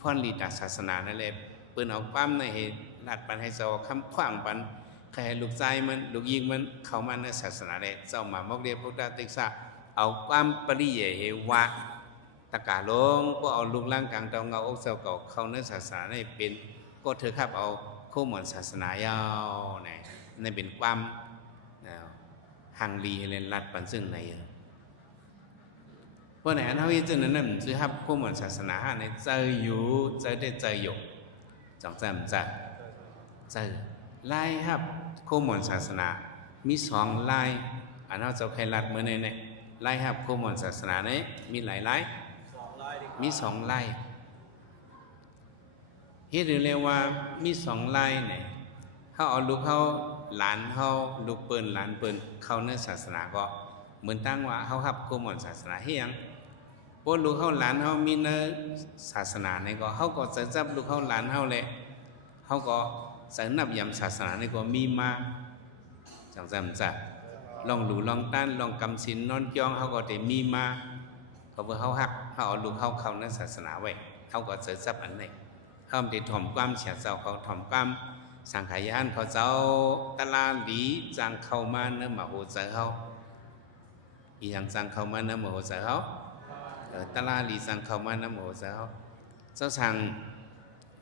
พรลีตาศาสนานั่นแหละปืนเอาความในเหตุลัดปันให้เจ้าคำขว้างปันใครลูกชายมันลูกยิงมันเข้ามาในศาสนาเลยเจ้ามหามกรีพุทธติสาเอาความปริเยเหวะตะกาลงก็เอาลุงล่างกลางเตาเงาอกเจ้าเก่าเข้าในศาสนาในเป็นก็เธอครับเอาข้อมูลศาสนายาวในเป็นความหังลีเล่นรัดปันซึ่งในเพราะไหนอันเท่าที่จึงนั้นซื้อครับข้อมูลศาสนาในเจออยู่เจอได้เจออยู่จังจำจัดเจอไล่ครับข้อมูลศาสนามี2ไล่อันเท่าเจ้าใครรัดเมื่อในไล่ครับข้อมูลศาสนาในมีหลายไล่มี2ไล่เฮ็ดเรียกว่ามี2ไล่เนี่ยเขาเอาลูกเขาหลานเขาลูกเปิ้นหลานเปิ้นเข้าในศาสนาก็เหมือนตั้งว่าเขาครับข้อมูลศาสนาเฮียงพวกลูกเขาหลานเขามีในศาสนาในก็เขาก็จะจับลูกเขาหลานเขาเลยเขาก็จะนับยำศาสนาในก็มีมาจังจำจัดลองหลูลองต้านลองกำสินนอนจ้องเขาก็ได้มีมาเขาเพื่อเขาหักเขาเอาลูกเขาเข้าในศาสนาไว้เขาก็จะจับอันไหนเขาติดถ่อมความเฉียดเจ้าเขาถ่อมความสังขารเขาเจ้าตลาหลีจางเข้ามาเนื้อมาโหเจอเขาอีหยังจางเข้ามาเนื้อมาโหเจอเขาตลาหลีจางเข้ามาเนื้อมาโหเจอเขาเจ้าสั่ง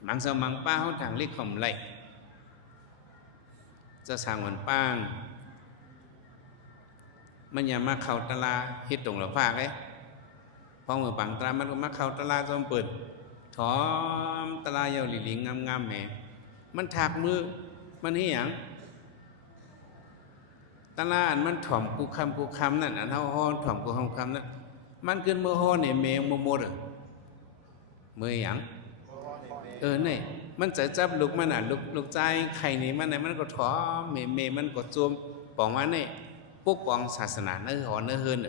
มังสมังป้าเขาทางเล็กข่มไหลเจ้าสั่งวันป้างมันอย่ามาเข้าตลาเฮ็ดตรงหลังภาคเลยพอมือปังตรามันก็มาเข้าตลาจอมเปิดถอมตลาเยาหลีหลิงงามๆแหมมันถักมือมันเฮียงตลาอันมันถ่อมกูคำนั่นอันเฮาฮ้อนถ่อมกูคำนั่นมันขึ้นมือฮ้อนเนี่ยแมงบ่หมดมือหยังนี่ มันจะจับลูกมันลูกใจไข่นี่มันไหนมันก็ท้อเมมันก็จมปองว่านี่ปกป้องศาสนาเนื้อหอเนื้อเฮิน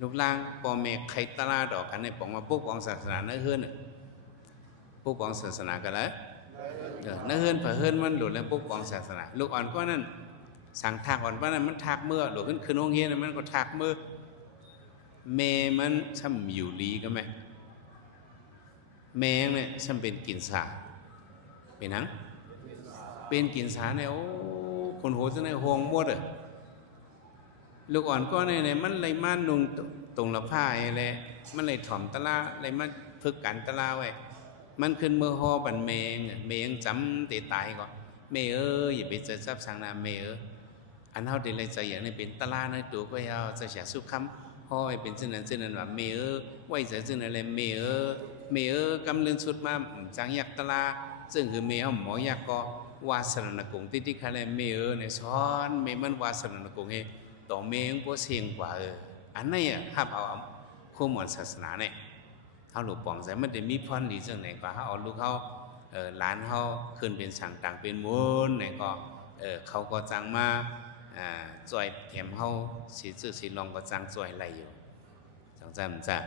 ลูกล่างปอเมไข่ตลาดอกกันในปองว่าปกป้องศาสนาเนื้อเฮินปกป้องศาสนากันแล้วเนื้อเฮินเผอเฮินมันหลุดแล้วปกป้องศาสนาลูกอ่อนก็นั่นสั่งทักอ่อนว่านั้นมันทักเมื่อหลุดขึ้นองเฮียนมันก็ทักเมื่อเมมันช่ำอยู่ลีก็ไหมแมงเนี่ยช่ำเป็นกินสาเป็นนังเป็นกินสาเนี่ยโอ้คนโหจะในห่วงหมดลูกอ่อนก็เนี่ยมันเลยมานุ่งตรงละผ้าอะไรมันเลยถ่อมตะลาเลยมาฝึกกันตะลาไว้มันขึ้นมือห่อบันเมงจำตีตายก่อนเมอย่าไปเจอซับสังนาเมอันเท่าเดลัยใจอย่างนี้เป็นตะลาในตัวก็ยาวจะเสียสุขคำห้อยเป็นเช่นนั้นว่าเมไว้ใจเช่นอะไรเมกำเนิดสุดมาจังยักตะลาซึ่งคือเมหมอยักก็วาสนกุงติติคาเลเมในซ้อนเมมันวาสนกุงเอต่อเมงก็เสียงกว่าอันนี้ฮับเอาข้อมูลศาสนาเนี่ยเขาหลุดปองใจมันจะมีพรดีจังไหนกว่าเขาเอาลูกเขาหลานเขาขึ้นเป็นสั่งต่างเป็นมูลไหนก็เขาก็จังมาจ่อยแถมเขาสีจืดสีลองก็จังจ่อยอะไรอยู่จังจำจ้ะ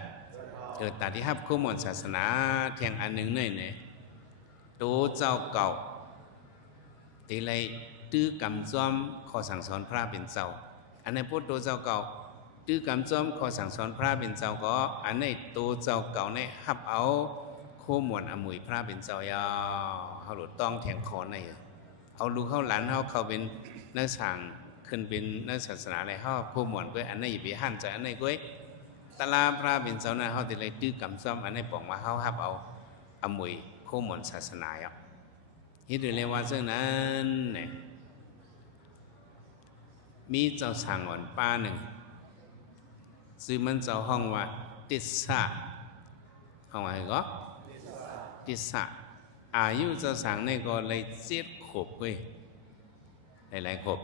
แต่ที่ฮับข้อมูลศาสนาแทงอันหนึ่งเนี่ยตัวเจ้าเก่าตีไรตื้อกำจ้อมขอสั่งสอนพระเป็นเจ้าอันในพูดตัวเจ้าเก่าตื้อกำจ้อมขอสั่งสอนพระเป็นเจ้าก็อันในตัวเจ้าเก่าในฮับเอาข้อมูลอมุยพระเป็นเจ้ายาเขาหลุดต้องแทงคอในเอาลูกเขาหลานเขาเป็นนักสั่งขึ้นเป็นนักศาสนาอะไรเขาข้อมูลก็อันในอย่าไปหั่นใจอันในก็ตลาพระเป็นเจ้านะเขาตีไรตื้อกำจ้อมอันในปองว่าเขาฮับเอาอมุยข้อมูลศาสนาอ่ะฮิตเรียกว่าเช่นนั้นเนี่ยมีเจ้าสั่งอ่อนป้าหนึ่งซื้อมันเจ้าห้องว่าติสสะห้องว่าไงก็ติสสะอายุเจ้าสั่งเนี่ยก็เลย7 ขวบเว้ยหลายๆขวบ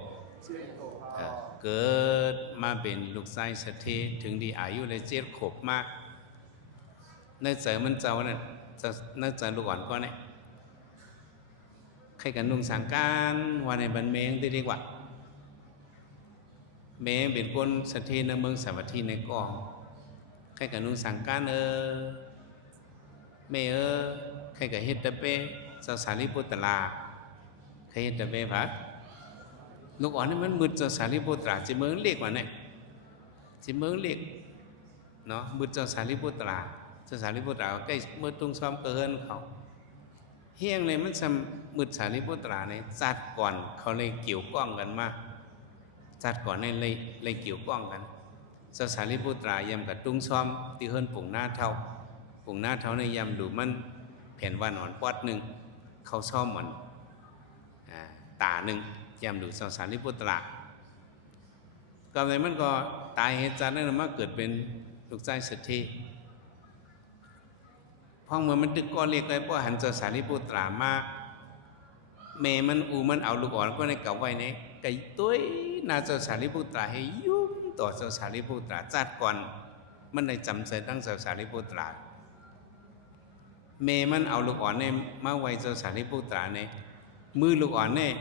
เกิดมาเป็นลูกชายเศรษฐีถึงดีอายุเลย7 ขวบมากในใจมันเจ้านั่นในใจลูกอ่อนก็เนี่ยใครกันนุ่งสังการว่าในบันเมงได้ดีกว่าเมงเป็นคนสถีในเมืองสาวัตถีในกองใครกันนุ่งสังการเมใครกันเฮ็ดตะเปเจ้าสารีปุตตราใครเฮ็ดตะเปพัดลูกอ่อนนี่มันมืดเจ้าสารีปุตตราจิเมืองเล็กกว่าเนี่ยจิเมืองเล็กเนาะมืดเจ้าสารีปุตตราเจ้าสารีปุตตราใกล้มืดตรงซ้อมเกินเขาเฮียงเลยมันซ้ำมืดสารีปุตราเนี่ยจัดก่อนเขาเลยเกี่ยวก้องกันมาจัดก่อนเนี่ยเลยเกี่ยวก้องกันเจ้าสารีปุตรายำกับตุ้งซ้อมที่เฮิรนปุ่งหน้าเท่าในยำดูมันแผ่นวันอ่อนปอดหนึ่งเขาซ้อมเหมือนตาหนึ่งยำดูเจ้าสารีปุตราก็เลยมันก็ตายเหตุจัดนั่นมาเกิดเป็นลูกชายเศรษฐีห้องเมื่อมันดึกก็เรียกเลยเพราะหันเจ้าสารีปุตรามาเมมันมันเอาลูกอ่อนก็ในเก่าไว้ในไก่ตุ้ยนาเจ้าสารีปุตราให้ยุ่งต่อเจ้าสารีปุตราจัดก่อนมันได้จำใจตั้งเจ้าสารีปุตราเมมันเอาลูกอ่อนเนี่ยมาไว้เจ้าสารีปุตราเนี่ยมือลูกอ่อนเนี่ย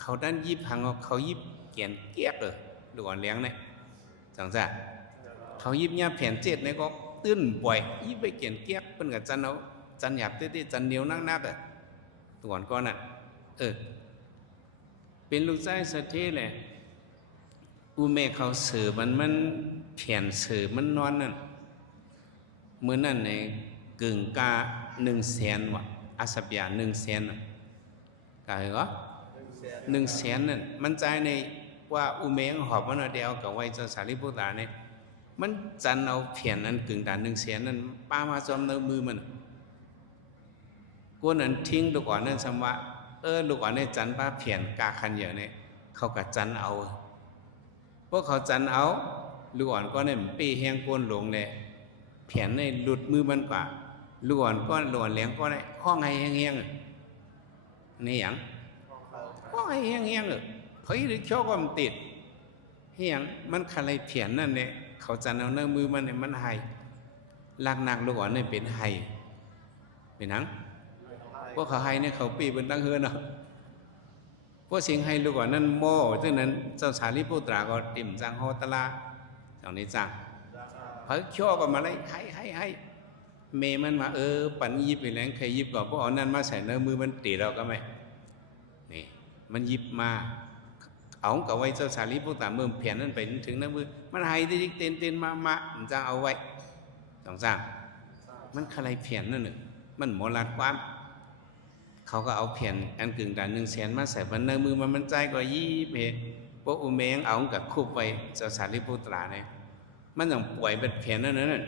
เขาด้านยิบหังเขายิบเกียนเกียกเลยลูกอ่อนเลี้ยงเนี่ยจังจ้ะเขายิบเนี่ยแผ่น7เนี่ยก็ตื้นบ่อยยิบไปเกียนเกียกเป็นกับจันเอาจันหยาบเต้ๆจันเหนียวนักตัวอ่อนก้อนน่ะเป็นลูกชายเศรษฐีแหละอูแม่เขาเสือมันเพียนเสือมันนอนนั่นเมื่อนั่นในกึ่งกา100,000ว่ะอาสบยา100,000กาเหรอ100,000นั่นมันใจในว่าอูแม่หอบมันเดียวกับไว้เจ้าสารีปุตราเนี่ยมันจันเอาเพียนนั้นกึ่งด่าน100,000นั่นป้ามาจอมในมือมันกูนั้นทิ้งลูกอ่อนนั่นสำว่าลูกอ่อนเนี่ยจันป้าเพียนกาคันเยอะเนี่ยเขากับจันเอาพวกเขาจันเอาลูกอ่อนก็เนี่ยปีแหงโกนหลงเลยเพียนในหลุดมือมันกว่าลูกอ่อนก็หลวนเลี้ยงก็เนี่ยห้องไห้แห้งนี่อย่างห้องไห้แห้งเฮ้ยหรือเขี้ยวก็มันติดเฮียงมันคันไรเพียนนั่นเนี่ยเขาจันเอาเนื้อมือมันเนี่ยมันไห้ลักนักลูกอ่อนเนี่ยเป็นไห้เป็นหนัง พวกเขาให้เนี่ยเขาปีเป็นตั้งเฮือนเนาะพวกสิงให้ลูกว่านั่นโม่ซึ่งนั้นเจ้าสารีปุตราก็ติ่มจังโฮตลาตรงนี้จังเพิ่งชั่วก็มาเลยให้เมมันมาปั่นยิบไปแล้วใครยิบก็พวกเอานั่นมาใส่เนื้อมือมันตีเราก็ไม่นี่มันยิบมาเอากับไว้เจ้าสารีปุตตาเมื่อเพียนนั่นไปถึงเนื้อมือมันให้ที่เต้นมามันจังเอาไว้สองจังมันใครเพียนนั่นหนึ่งมันโมลัดความเขาก็เอาเพียนอันกึ่งด่าน100,000มาใส่บนเนื้อมือมันใจก็ยิบเหตุพวกอุเมงเอากับคุบไว้เจ้าสารีปุตราเนี่ยมันต้องป่วยเป็นเพียนนั่น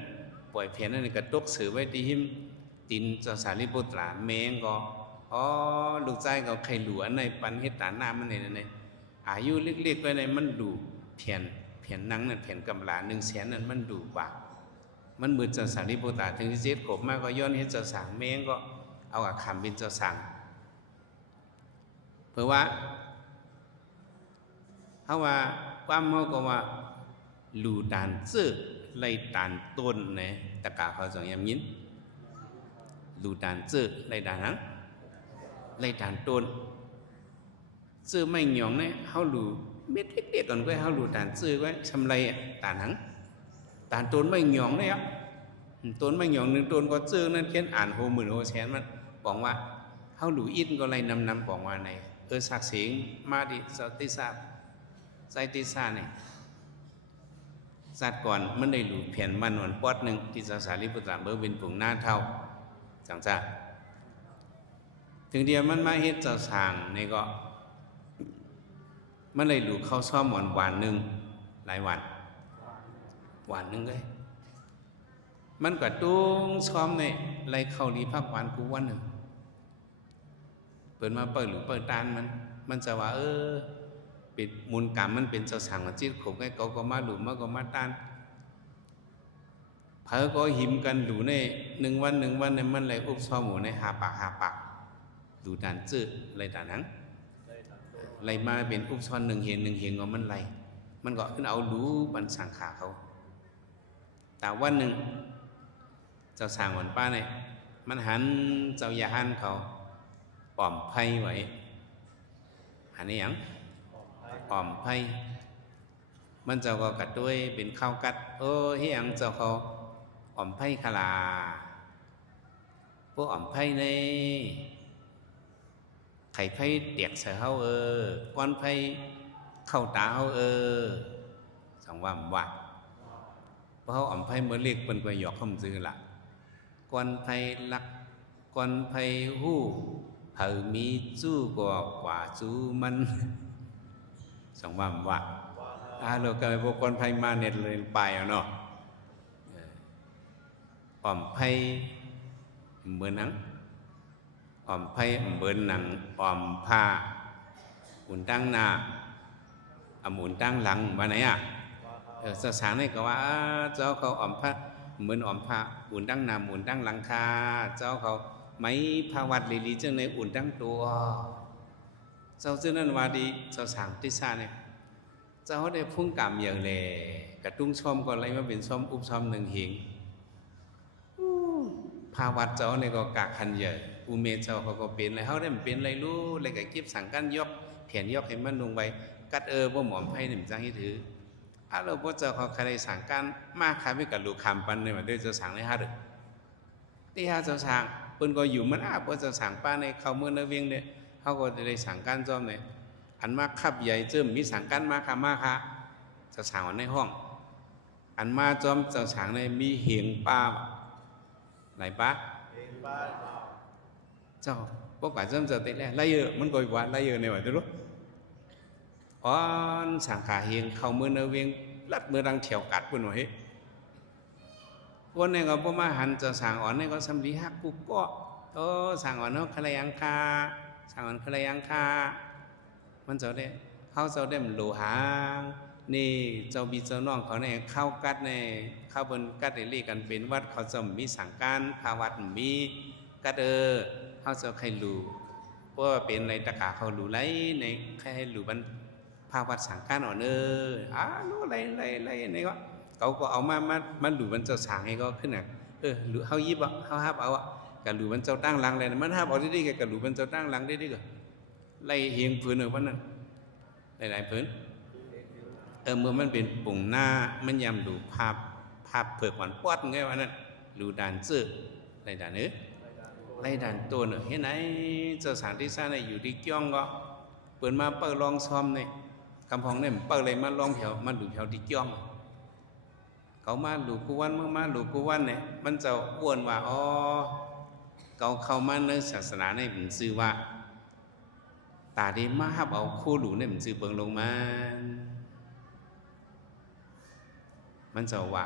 ป่วยเพียนนั่นก็ตกสื่อไว้ที่หิมตินเจ้าสารีปุตราเมงก็ลูกใจก็ใครหลวในปันเหตุตาหน้ามันเนี่ยอายุเล็กๆไว้ในมันดูเพียนนังนั่นเพียนกำลา100,000นั่นมันดูกว่ามันมือเจ้าสารีปุตราถึงที่เจ็ดขบมากก็ย้อนเห็นเจ้าสางเมงก็เอาอาคำเป็นเจ้าสางเพราะว่าเขาว่าความเขาก็ว่าหลูด่านซื่อไล่ด่านต้นเนี่ยตะกาเขาสองยามยินหลูด่านซื่อไล่ด่านนั้นไล่ด่านต้นซื่อไม่หยองเนี่ยเขาหลูเม็ดเล็กๆก่อนก็เขาหลูด่านซื่อไว้ทำไรด่านนั้นด่านต้นไม่หยองเนี่ยต้นไม่หยองหนึ่งต้นก็ซื่อนั่นเขียนอ่านโหมื่นโหแสนมันบอกว่าเขาหลูอินก็ไล่นำบอกว่าในศักดิ์เสียงมาดิสติศาสตร์ไซติศาสตร์เนี่ยศาสตร์ก่อนมันได้หลูเพียนมันหนปอดหนึ่งที่สารีปุตตราเบอร์เป็นผงหน้าเท่าจังจ้าถึงเดียวมันมาเฮ็ดเจ้าสางนี่ก็มันเลยหลูเข้าซ้อมวันหนึ่งหลายวันหนึ่งเลยมันก็ตุ้งซ้อมเนี่ยไล่เข้าลีพักวันกูวันหนึ่งเปิดมาเปิดหรือเปิดตานมันจะว่าปิดมูลกรรมมันเป็นเจ้าสางมันจิตขบให้เขาก็มาหลุมมาก็มาตานเผอก็หิมกันหลูใน1 วันเนี่ยมันเลยอุบซ้อมหมูในหาปากหลูด่านจื้อไรด่านนั้นไรมาเป็นอุบซ้อน1 เห็นก็มันไรมันก็ขึ้นเอารู้บันสังขาเขาแต่วันหนึ่งเจ้าสางวันป้าเนี่ยมันหันเจ้ายาหันเขาป่อมไพ่ไว้หันนี่ยังป่อมไพ่มันเจ้าก็กัดด้วยเป็นข้าวกัดเฮียงเจ้าเขาอ่อมไพ่คลาพวกอ่อมไพ่ในไข่ไพ่เตียกเสือเขาก้อนไพ่เข้าตาเขาสองว่าเพราะเขาอ่อมไพ่เมื่อเรียกเป็นกวยหยอกคำซื้อละก้อนไพ่ลักก้อนไพ่หู้เผอมีจู้กว่าจู้มันสองว่าเราก็ไปพวกก้อนไพ่มาเน็ตเลยไปเอาเนาะอ่อมไพ่เหมือนหนังอ่อมไพ่เหมือนหนังอ่อมผ้าอุ่นตั้งหน้าหมุนตั้งหลังมาไหนสสารนี่ก็ว่าเจ้าเขาอ่อมผ้าเหมือนอ่อมผ้าอุ่นตั้งหน้าหมุนตั้งหลังคาเจ้าเขาไม้ผ้าวัดลีจังในอุ่นตั้งตัวเจ้าซึ่งนั้นว่าดีเจ้าสางติสาเนี่ยเจ้าได้พุ่งกรรมอย่างเลยกระตุ้งชมก็อะไรมาเป็นซ้อมอุบซ้อม1 เหงภาวัดเจ้าเนี่ยก็กากคันใหญ่อุเมเจ้าเขาก็เป็นอะไรเขาได้เป็นอะไรรู้อะไรกับกิบสั่งกันยกเพียนยกให้มันลงไปกัดบ่หมอมไพ่หนึ่งจังให้ถือเราพวกเจ้าเขาใครสั่งกันมากครับไม่กับลูกคำปันเนี่ยมันด้วยเจ้าสั่งในฮะหรือที่ฮะเจ้าสั่งเปิ้นก็อยู่มันพวกเจ้าสั่งป้าในเขาเมื่อเนเวียงเนี่ยเขาก็ได้สั่งกันจอมเนี่ยอันมากขับใหญ่เจิมมีสั่งกันมาค่ะเจ้าสั่งในห้องอันมาจอมเจ้าสั่งในมีเหียงป้าไหนป้าเจ้าพวกป่าเจ้าจะติดแล้วไล่เยอะมันก็ว่าไล่เยอะเนี่ยว่าจะรู้สังขาเฮียงเข้ามือเนเวียงลัดมือดังเถียวกัดปุ่นหน่อยวันนี้ก็พวกมาหันจะสั่งอ่อนนี่ก็สำลีฮักกุกก็สั่งอ่อนเขาขลายังคาสั่งอ่อนขลายังคามันจะได้เขาจะได้มันโลหะนี่เจ้าบีเจ้าน้องเขาเนี่ยเข้ากัดเนี่ยเข้าบนกัดเรียกกันเป็นวัดเขาจะมีสั่งการภาวัดมีกัดเขาจะใครรู้เพราะว่าเป็นในตะกาเขารู้ไรในใครให้รู้มันภาวัดสั่งการอ่อนรู้ไรนี่ก็เขาก็เอามาดูมันจะสั่งให้ก็ขึ้นหรือเขายิบเขาฮับเอา กะหลูมันเจ้าตั้งหลังเลยมันห้าเอาได้ๆกะหลูมันเจ้าตั้งหลังได้ๆก็ไล่เฮียงพื้นเอาวันนั้นหลายๆพื้นเมื่อมันเป็นปุ่งหน้ามันยำดูภาพเผือกหวานปอดไงวันนั้นดูด่านซื้อไรด่านเนื้อไรด่านตัวเนื้อเห็นไหนเจ้าสารที่ซ่าในอยู่ที่จ้องก็เปิดมาเปิดลองซ้อมเนี่ยกำพองเนี่ยเปิดเลยมาลองแถวมาดูแถวที่จ้องเขามาดูกูวันมาดูกูวันเนี่ยมันจะวนว่าอ๋อเขาเข้ามาในศาสนาในผมซื้อว่าตาดีมาฮับเอาคู่หลูเนี่ยผมซื้อเบิ่งลงมันจะว่า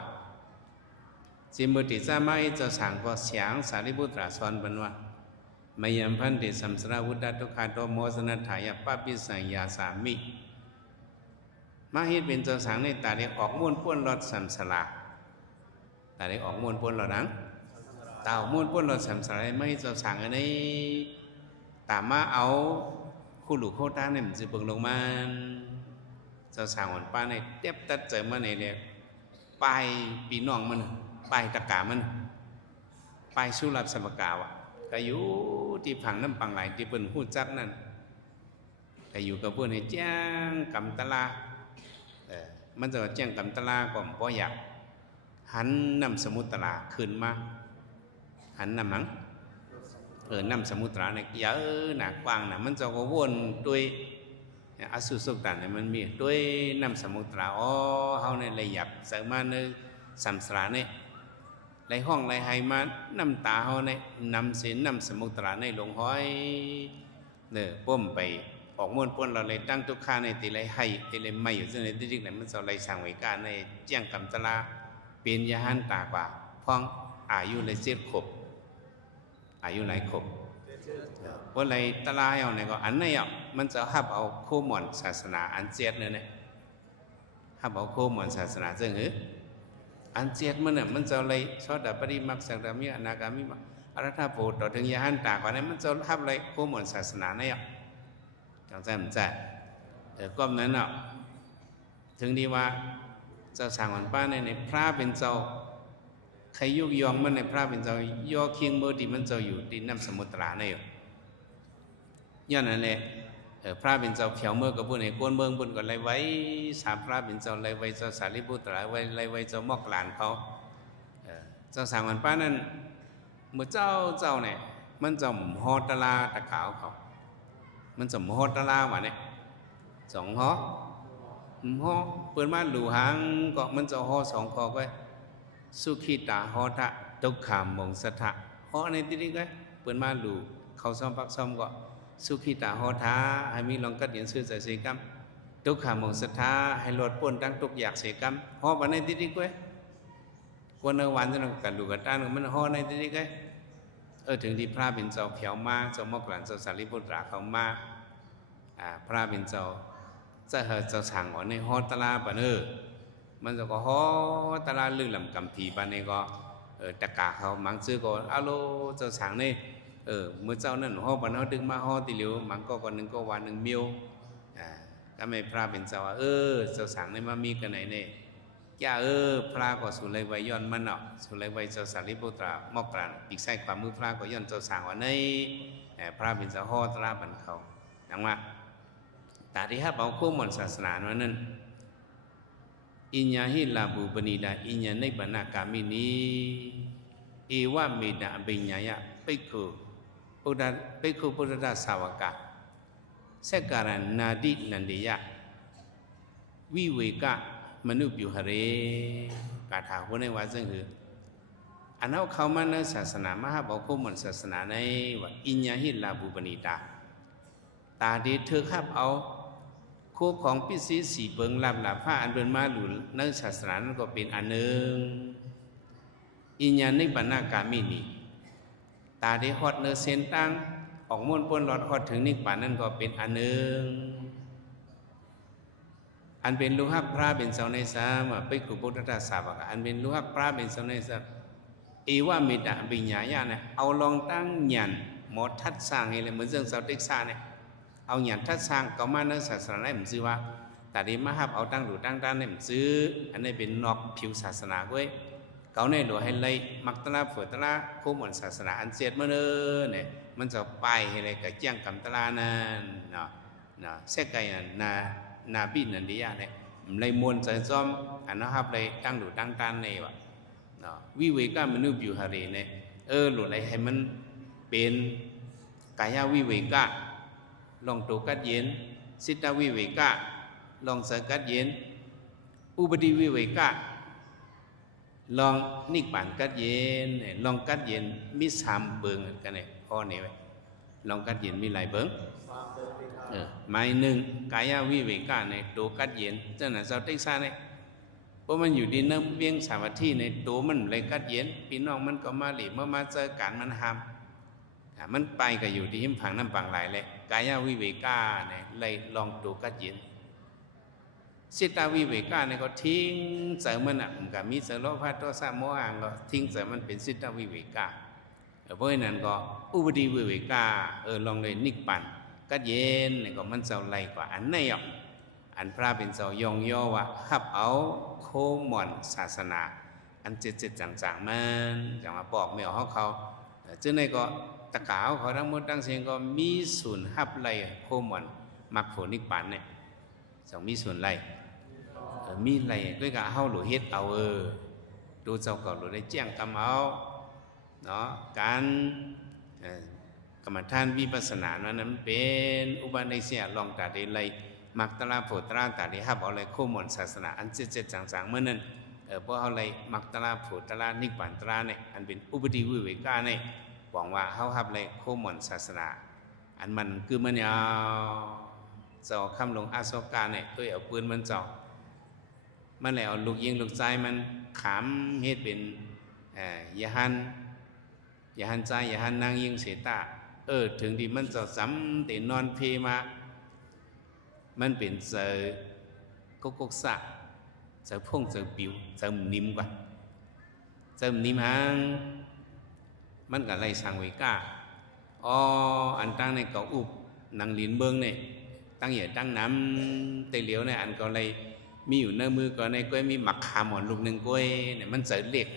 จิมบุติจามาเจ้าสังก็เสียงสารีบุตรสอนบันว่ามายัมพันติสัมสราวุตตทุกขาโตโมสนัฏฐายปปิสัญญาสามิมาเฮ็ดเป็นเจ้าสังในตาได้ออกม้วนป้วนรอดสัมสลาตาได้ออกม้วนป้วนรอดนังตาออกม้วนป้วนรอดสัมสลาไม่เจ้าสังอันนี้ตามมาเอาคู่หลูโคตาเนี่ยมันจะเบิ่งลงมาเจ้าสังวันป้าในเต็บตัดใจมาในเนี่ยปลายปีน้องมันปลายตะกามันปลายสุรับสมกาวะก็อยู่ที่ผังน้ำปังไหลที่เป็นหูจักนั่นก็อยู่กับเพื่อนให้แจ้งกำตะลามันจะแจ้งกำตะลาก่อนเพราะอยากหันนำสมุตราขึ้นมาหันนำมั้งนำสมุตราเนี่ยเยอะหนากว้างนะมันจะก็วนด้วยอสุสุตันเนี่ยมันมีด้วยนำสมุตราเขาเนี่ยเลยอยากใส่มาในสัมสราเนี่ยในห้องในไฮมานำตาเขาเนี่ยนำเส้นนำสมุตราในหลงห้อยเนี่ยป้มไปออกม้วนป้นเราเลยตั้งทุกข้าในตีไรให้ตีไรไม่อยู่ซึ่งในที่นี้มันจะไรสั่งไว้การในเจียงกำตลาเป็นยาหันตากว่าพ้องอายุเลยเจ็ดขบอายุไหนขบว่าไรตลาเอาเนี่ยก็อันไหนอ่ะมันจะหับเอาโคหมอนศาสนาอันเจ็ดเนี่ยหับเอาโคหมอนศาสนาซึ่งอันเจ็ดมันเนี่ยมันจะอะไรชอบแต่ปริมักสังดามิอนาคามิมาอรัฐโพต่อถึงยาหันตากว่าเนี่ยมันจะหับอะไรโคหมอนศาสนาเนี่ยจังใจมันใจก้มนั้นอ่ะถึงดีว่าเจ้าสางวันป้าในพระเป็นเจ้าใครยุกยองมันในพระเป็นเจ้าย่อเคียงเมื่อที่มันเจ้าอยู่ที่น้ำสมุทราเนี่ยย้อนนั่นแหละพระเป็นเจ้าเขียวเมื่อกับผู้ในก้นเมืองบนก็เลยไว้สามพระเป็นเจ้าเลยไว้เจ้าสารีบุตรไว้เลยไว้เจ้ามอกหลานเขาเจ้าสางวันป้านั้นเมื่อเจ้าเนี่ยมันจะหอตลาตะขาวเขามันจะหอตลาวะเนี่ยสองหอเปิดมาหลูหางก็มันจะหอสองคอก็สุขิตาหอทะทุกขามมงสัทธะหอในที่นี้ก็เปิดมาหลูเขาซ้อมปักซ้อมก็สุขิตาหอทะให้มีลองกัดเดียนซื้อใจเสกัมทุกขามมงสัทธะให้ลดป่นตั้งทุกอยากเสกัมหอวันในที่นี้ก็วันในวันจะนั่งกันดูกันตั้งมันหอในที่นี้ก็ถึงที่พระเป็นเจ้าเผียวมาเจ้ามอกหลานเจ้าสารีบุตรเขามาพระเป็นเจ้าจะเหเจ้าสั่งว่าในฮอตลาปะเนอมันจะก็ฮอตลาลือลำกำผีปะเนี่ยก็ตะกาเขามังซื้อก็อาโลเจ้าสั่งเนี่ยเมื่อเจ้านั่นฮอปะเนอดึงมาฮอติเหลียวมังก็หนึ่งก็วันหนึ่งเมียวก็ไม่พระเป็นเจ้าว่าเจ้าสั่งเนี่ยมามีกันไหนเนี่ยย่าพระก็สุเลยไว้ย้อนมันเนาะสุเลยไว้เจ้าสารีบุตรมอกกลางปีกใส่ความมือพระก็ย้อนเจ้าสั่งว่าในพระเป็นเจ้าฮอตลาบันเขาดังว่าตาที่ฮับเอาโคมอนศาสนานั้นอิญญาหิลาบูปนิดาอิญญาในบรรณากามินีเอวะเมดาอภิญญายะภิกขุพุทธสาวกะเสการนาดินันเดียะวิเวกะมนุปิวหเรกาถาพวกนี้ว่าซึ่งคืออันนั้นเขามาในศาสนามหาบอกโคมอนศาสนาในว่าอิญญาหิลาบูปนิดาตาดีเธอครับเอาคู่ของพิสีสีเปิงลำผ้าอันเป็นมาหลุนในศาสนานั้นก็เป็นอันหนึ่งอิญญาในบรรณากามินีตาดีฮอดเนื้อเส้นตั้งออกม้วนป้นหลอดฮอดถึงนิพพานนั้นก็เป็นอันหนึ่งอันเป็นลูกฮักพระเป็นเสาในสามไปขุพุทธสาวกอันเป็นลูกฮักพระเป็นเสาในสามเอวะเมตตาปิญญายะเนี่ยเอาลองตั้งหยันหมอทัดสร้างให้เลยเหมือนเรื่องเสาเต็กซ่าเนี่ยเอาหยันทัดสร้างก็มาในศาสนาได้ผมซื้อว่าแต่ดีมาฮับเอาตั้งหลุตั้งด้านเนี่ยผมซื้ออันนี้เป็นนอกผิวศาสนาเว้ยก เขาในหลวงให้เลยมักตระฝืนตระคู่หมอนศาสนาอันเจ็ดมาเลยเนี่ยมันจะไปให้เลยกับเจียงกำตระนั่นเนาะเสกไก่นาบินนั่นดีอ่ะเนี่ยเลยมวลใจซ้อมอันนั้นครับเลยตั้งดูตั้งตันเนี่ยวะเนาะวิเวก้ามนุษย์อยู่หารีเนี่ยหลุดเลยให้มันเป็นกายวิเวก้าลองตัวกัดเย็นสิตาวิเวก้าลองเสกัดเย็นอุปดิวิเวก้าลองนิกป่านกัดเย็นลองกัดเย็นมีสามเบิงกันเนี่ยพ่อเนี่ยลองกัดเย็นมีหลายเบิงหมายหนึ่งกายวิเวก้าในตัวกัดเย็นเจ้าหน้าเจ้าติ๊กซ่าเนี่ยเพราะมันอยู่ดีน้ำเวียงสาวัตถีในตัวมันเลยกัดเย็นพี่น้องมันก็มาหลีเมื่อมาเจอกันมันห้ามมันไปก็อยู่ที่หิมผังน้ำปังไหลเลยกายวิเวก้าเนี่ยเลยลองตัวกัดเย็นสิตาวิเวก้าเนี่ยก็ทิ้งเสริมมันกับมีเสริมโลภะโทสะโมหะก็ทิ้งเสริมมันเป็นสิตาวิเวก้าเพราะฉะนั้นก็อุปดิวิเวก้าลองเลยนิกปันกัดเย็นเนี่ยก็มันเจ้าไหลกว่าอันไหนอ่ะอันพระเป็นเจ้ายองย่อว่าฮับเอาโคหม่อนศาสนาอันเจ็ดจางๆมันจังมาบอกไม่เอาเขาจึงในก็ตะกาวเขาทั้งหมดทั้งเสียงก็มีส่วนฮับไหลโคหม่อนมักผลนิกปันเนี่ยสองมีส่วนไหลมีไหลด้วยกับเฮาหรือเฮ็ดเอาดูเจ้าเก่าหรือได้แจ้งกรรมเอาเนาะการกรรมฐานวิปัสสนานั้นเป็นอุบาณิเสียลองตาได้ไหลมักตระโผตระตาได้ฮับเอาไหลโคหม่อนศาสนาอันเจ็ดจางๆเมื่อนั้นเพราะเอาไหลมักตระโผตระนิกปันตระเนี่ยอันเป็นอุปดิวิเวก้าเนี่ยหวังว่าเฮาฮับไหลโคหม่อนศาสนาอันมันคือมันยาวเจ้าคำลงอาโศกาเนี่ยด้วยเอาปืนมันเจ้ามันเลยเอาลูกยิงลูกใจมันขามเฮ็ดเป็นยาหันใจยาหันนางยิงเสตาถึงที่มันจะซ้ำแต่นอนเพมามันเป็นเจอกกสะเจอพงเจอปิวเจอนิ่มกว่าเจอนิ่มหางมันก็ไล่สังเวก้าอันตั้งในเกาอุบนางลินเบิ้งเนี่ยตั้งใหญ่ตั้งน้ำเตลียวเนี่ยอันก็เลยมีอยู่ในมือก็ในกล้วยมีหมักขามหมอนลูกหนึ่งกล้วยเนี่ยมันเจอเล็ก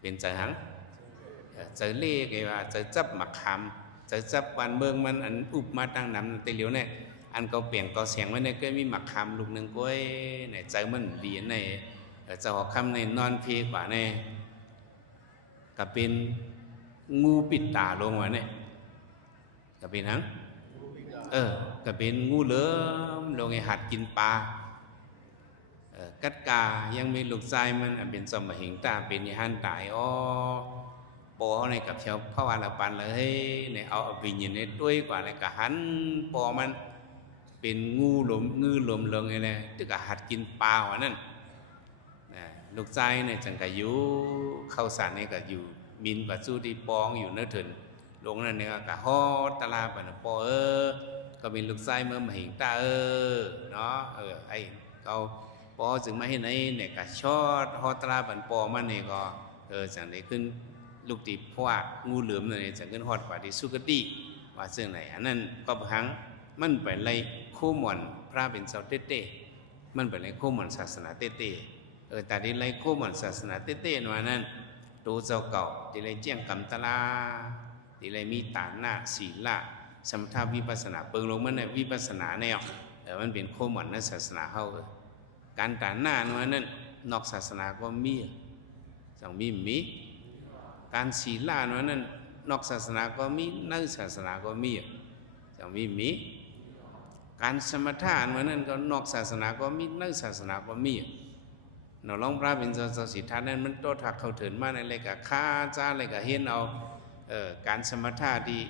เป็นเจอหังเจอเล็กไอ้ว่าเจอจับหมักขามเจอจับวันเบิ้งมันอันอุบมาตั้งน้ำเตลียวเนี่ยอันก็เปลี่ยนก็เสียงไว้ในกล้วยมีหมักขามลูกหนึ่งกล้วยเนี่ยเจอมันดีในเจ้าหอกคำในนอนเพกว่าเนี่ยก็เป็นงูปิดตาลงวะเนี่ยก็เป็นหังก็เป็นงูเหลือมลงไอ้หัดกินปลากัดกายังมีลูกชายมันเป็นสมหิงตาเป็นยหันตายปอในกับเชียวพระวาลปันเลยเนี่ยเอาวิญญาณในด้วยกว่าในกะหันปอมันเป็นงูหลมงือหลมเลิงไงเลยตึกหัดกินปลาว่ะนั่นลูกชายเนี่ยจังกะอยู่เข้าสารเนี่ยกะอยู่มินกับสู้ที่ปองอยู่เนื้อถึงลงนั่นเนี่ยกะฮอตลาปนปอก็เป็นลูกชายเมื่อมาเห็นตาเนาะไอ้เขาปอจึงมาให้ไหนเนี่ยกะชอดฮอตลาปนปอมันเนี่ยก็จังได้ขึ้นลูกติเพราะว่างูเหลือมเนี่ยจังขึ้นฮอดกว่าที่สุกติว่าซึ่งไหนอันนั้นก็พังมันไปไล่คู่หม่อนพระเป็นเสาเต้มันไปไล่คู่หม่อนศาสนาเต้แต่ที่ไล่คู่หม่อนศาสนาเต้ๆว่านั้นตัวเจ้าเก่าที่ไล่เจียงกำตลาที่ไล่มีตาหน้าศีลละสมถะวิปัสสนาเปิงลงมันเนี่ยวิปัสสนาแนวมันเป็นคู่หม่อนในศาสนาเฮาการตาหน้านั้นนอกศาสนาก็มีจังมีการศีลนั้นนอกศาสนาก็มีในศาสนาก็มีจังมีการสมถะนั้นก็นอกศาสนาก็มีในศาสนาก็มีเนาะลองพระเป็นเจ้าสิทธานั้นมันโตถักเข้าถึงมาในอะไรกับข้าจ้าอะไรกับเห็นเอาการสมถะที่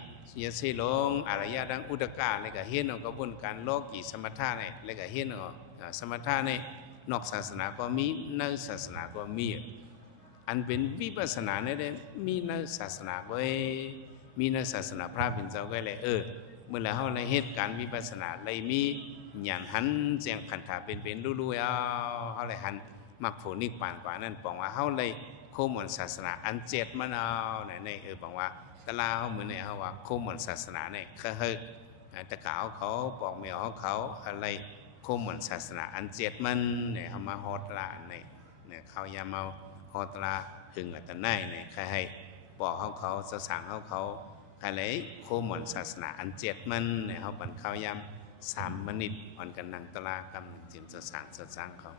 ยะเสลงอารยะดังอุดกาอะไรกับเห็นเอากระบวนการโลกีสมถะเนี่ยอะไรกับเห็นเอาสมถะเนี่ยนอกศาสนาก็มีในศาสนาก็มีอันเป็นวิปัสสนาเนี่ยมีในศาสนาก็มีในศาสนาพระเป็นเจ้าก็เลยเมื่อแล้วเขาในเหตุการณ์วิปัสสนาเลยมีหยันหันเสียงขันธาเป็นรู้ๆเขาเลยหันมักโผนิกปานกว่านั้นบอกว่าเขาเลยโคหม่อนศาสนาอันเจ็ดมันเอาในบอกว่าตลาเขาเหมือนเนี่ยเขาว่าโคหม่อนศาสนาเนี่ยตะกาวเขาบอกเมียเขาอะไรโคหม่อนศาสนาอันเจ็ดมันเนี่ยเขามาฮอดละเนี่ยเขายามาโค ฮอตลาหึงอัตไนเนี่ยใครให้บอกเขาสสางเขาใครเลยโคหมอนศาสนาอันเจ็ดมันเนี่ยเขาบันเข้ายำ3 มนิดอ่อนกันนังตลากำจิมสสางเขา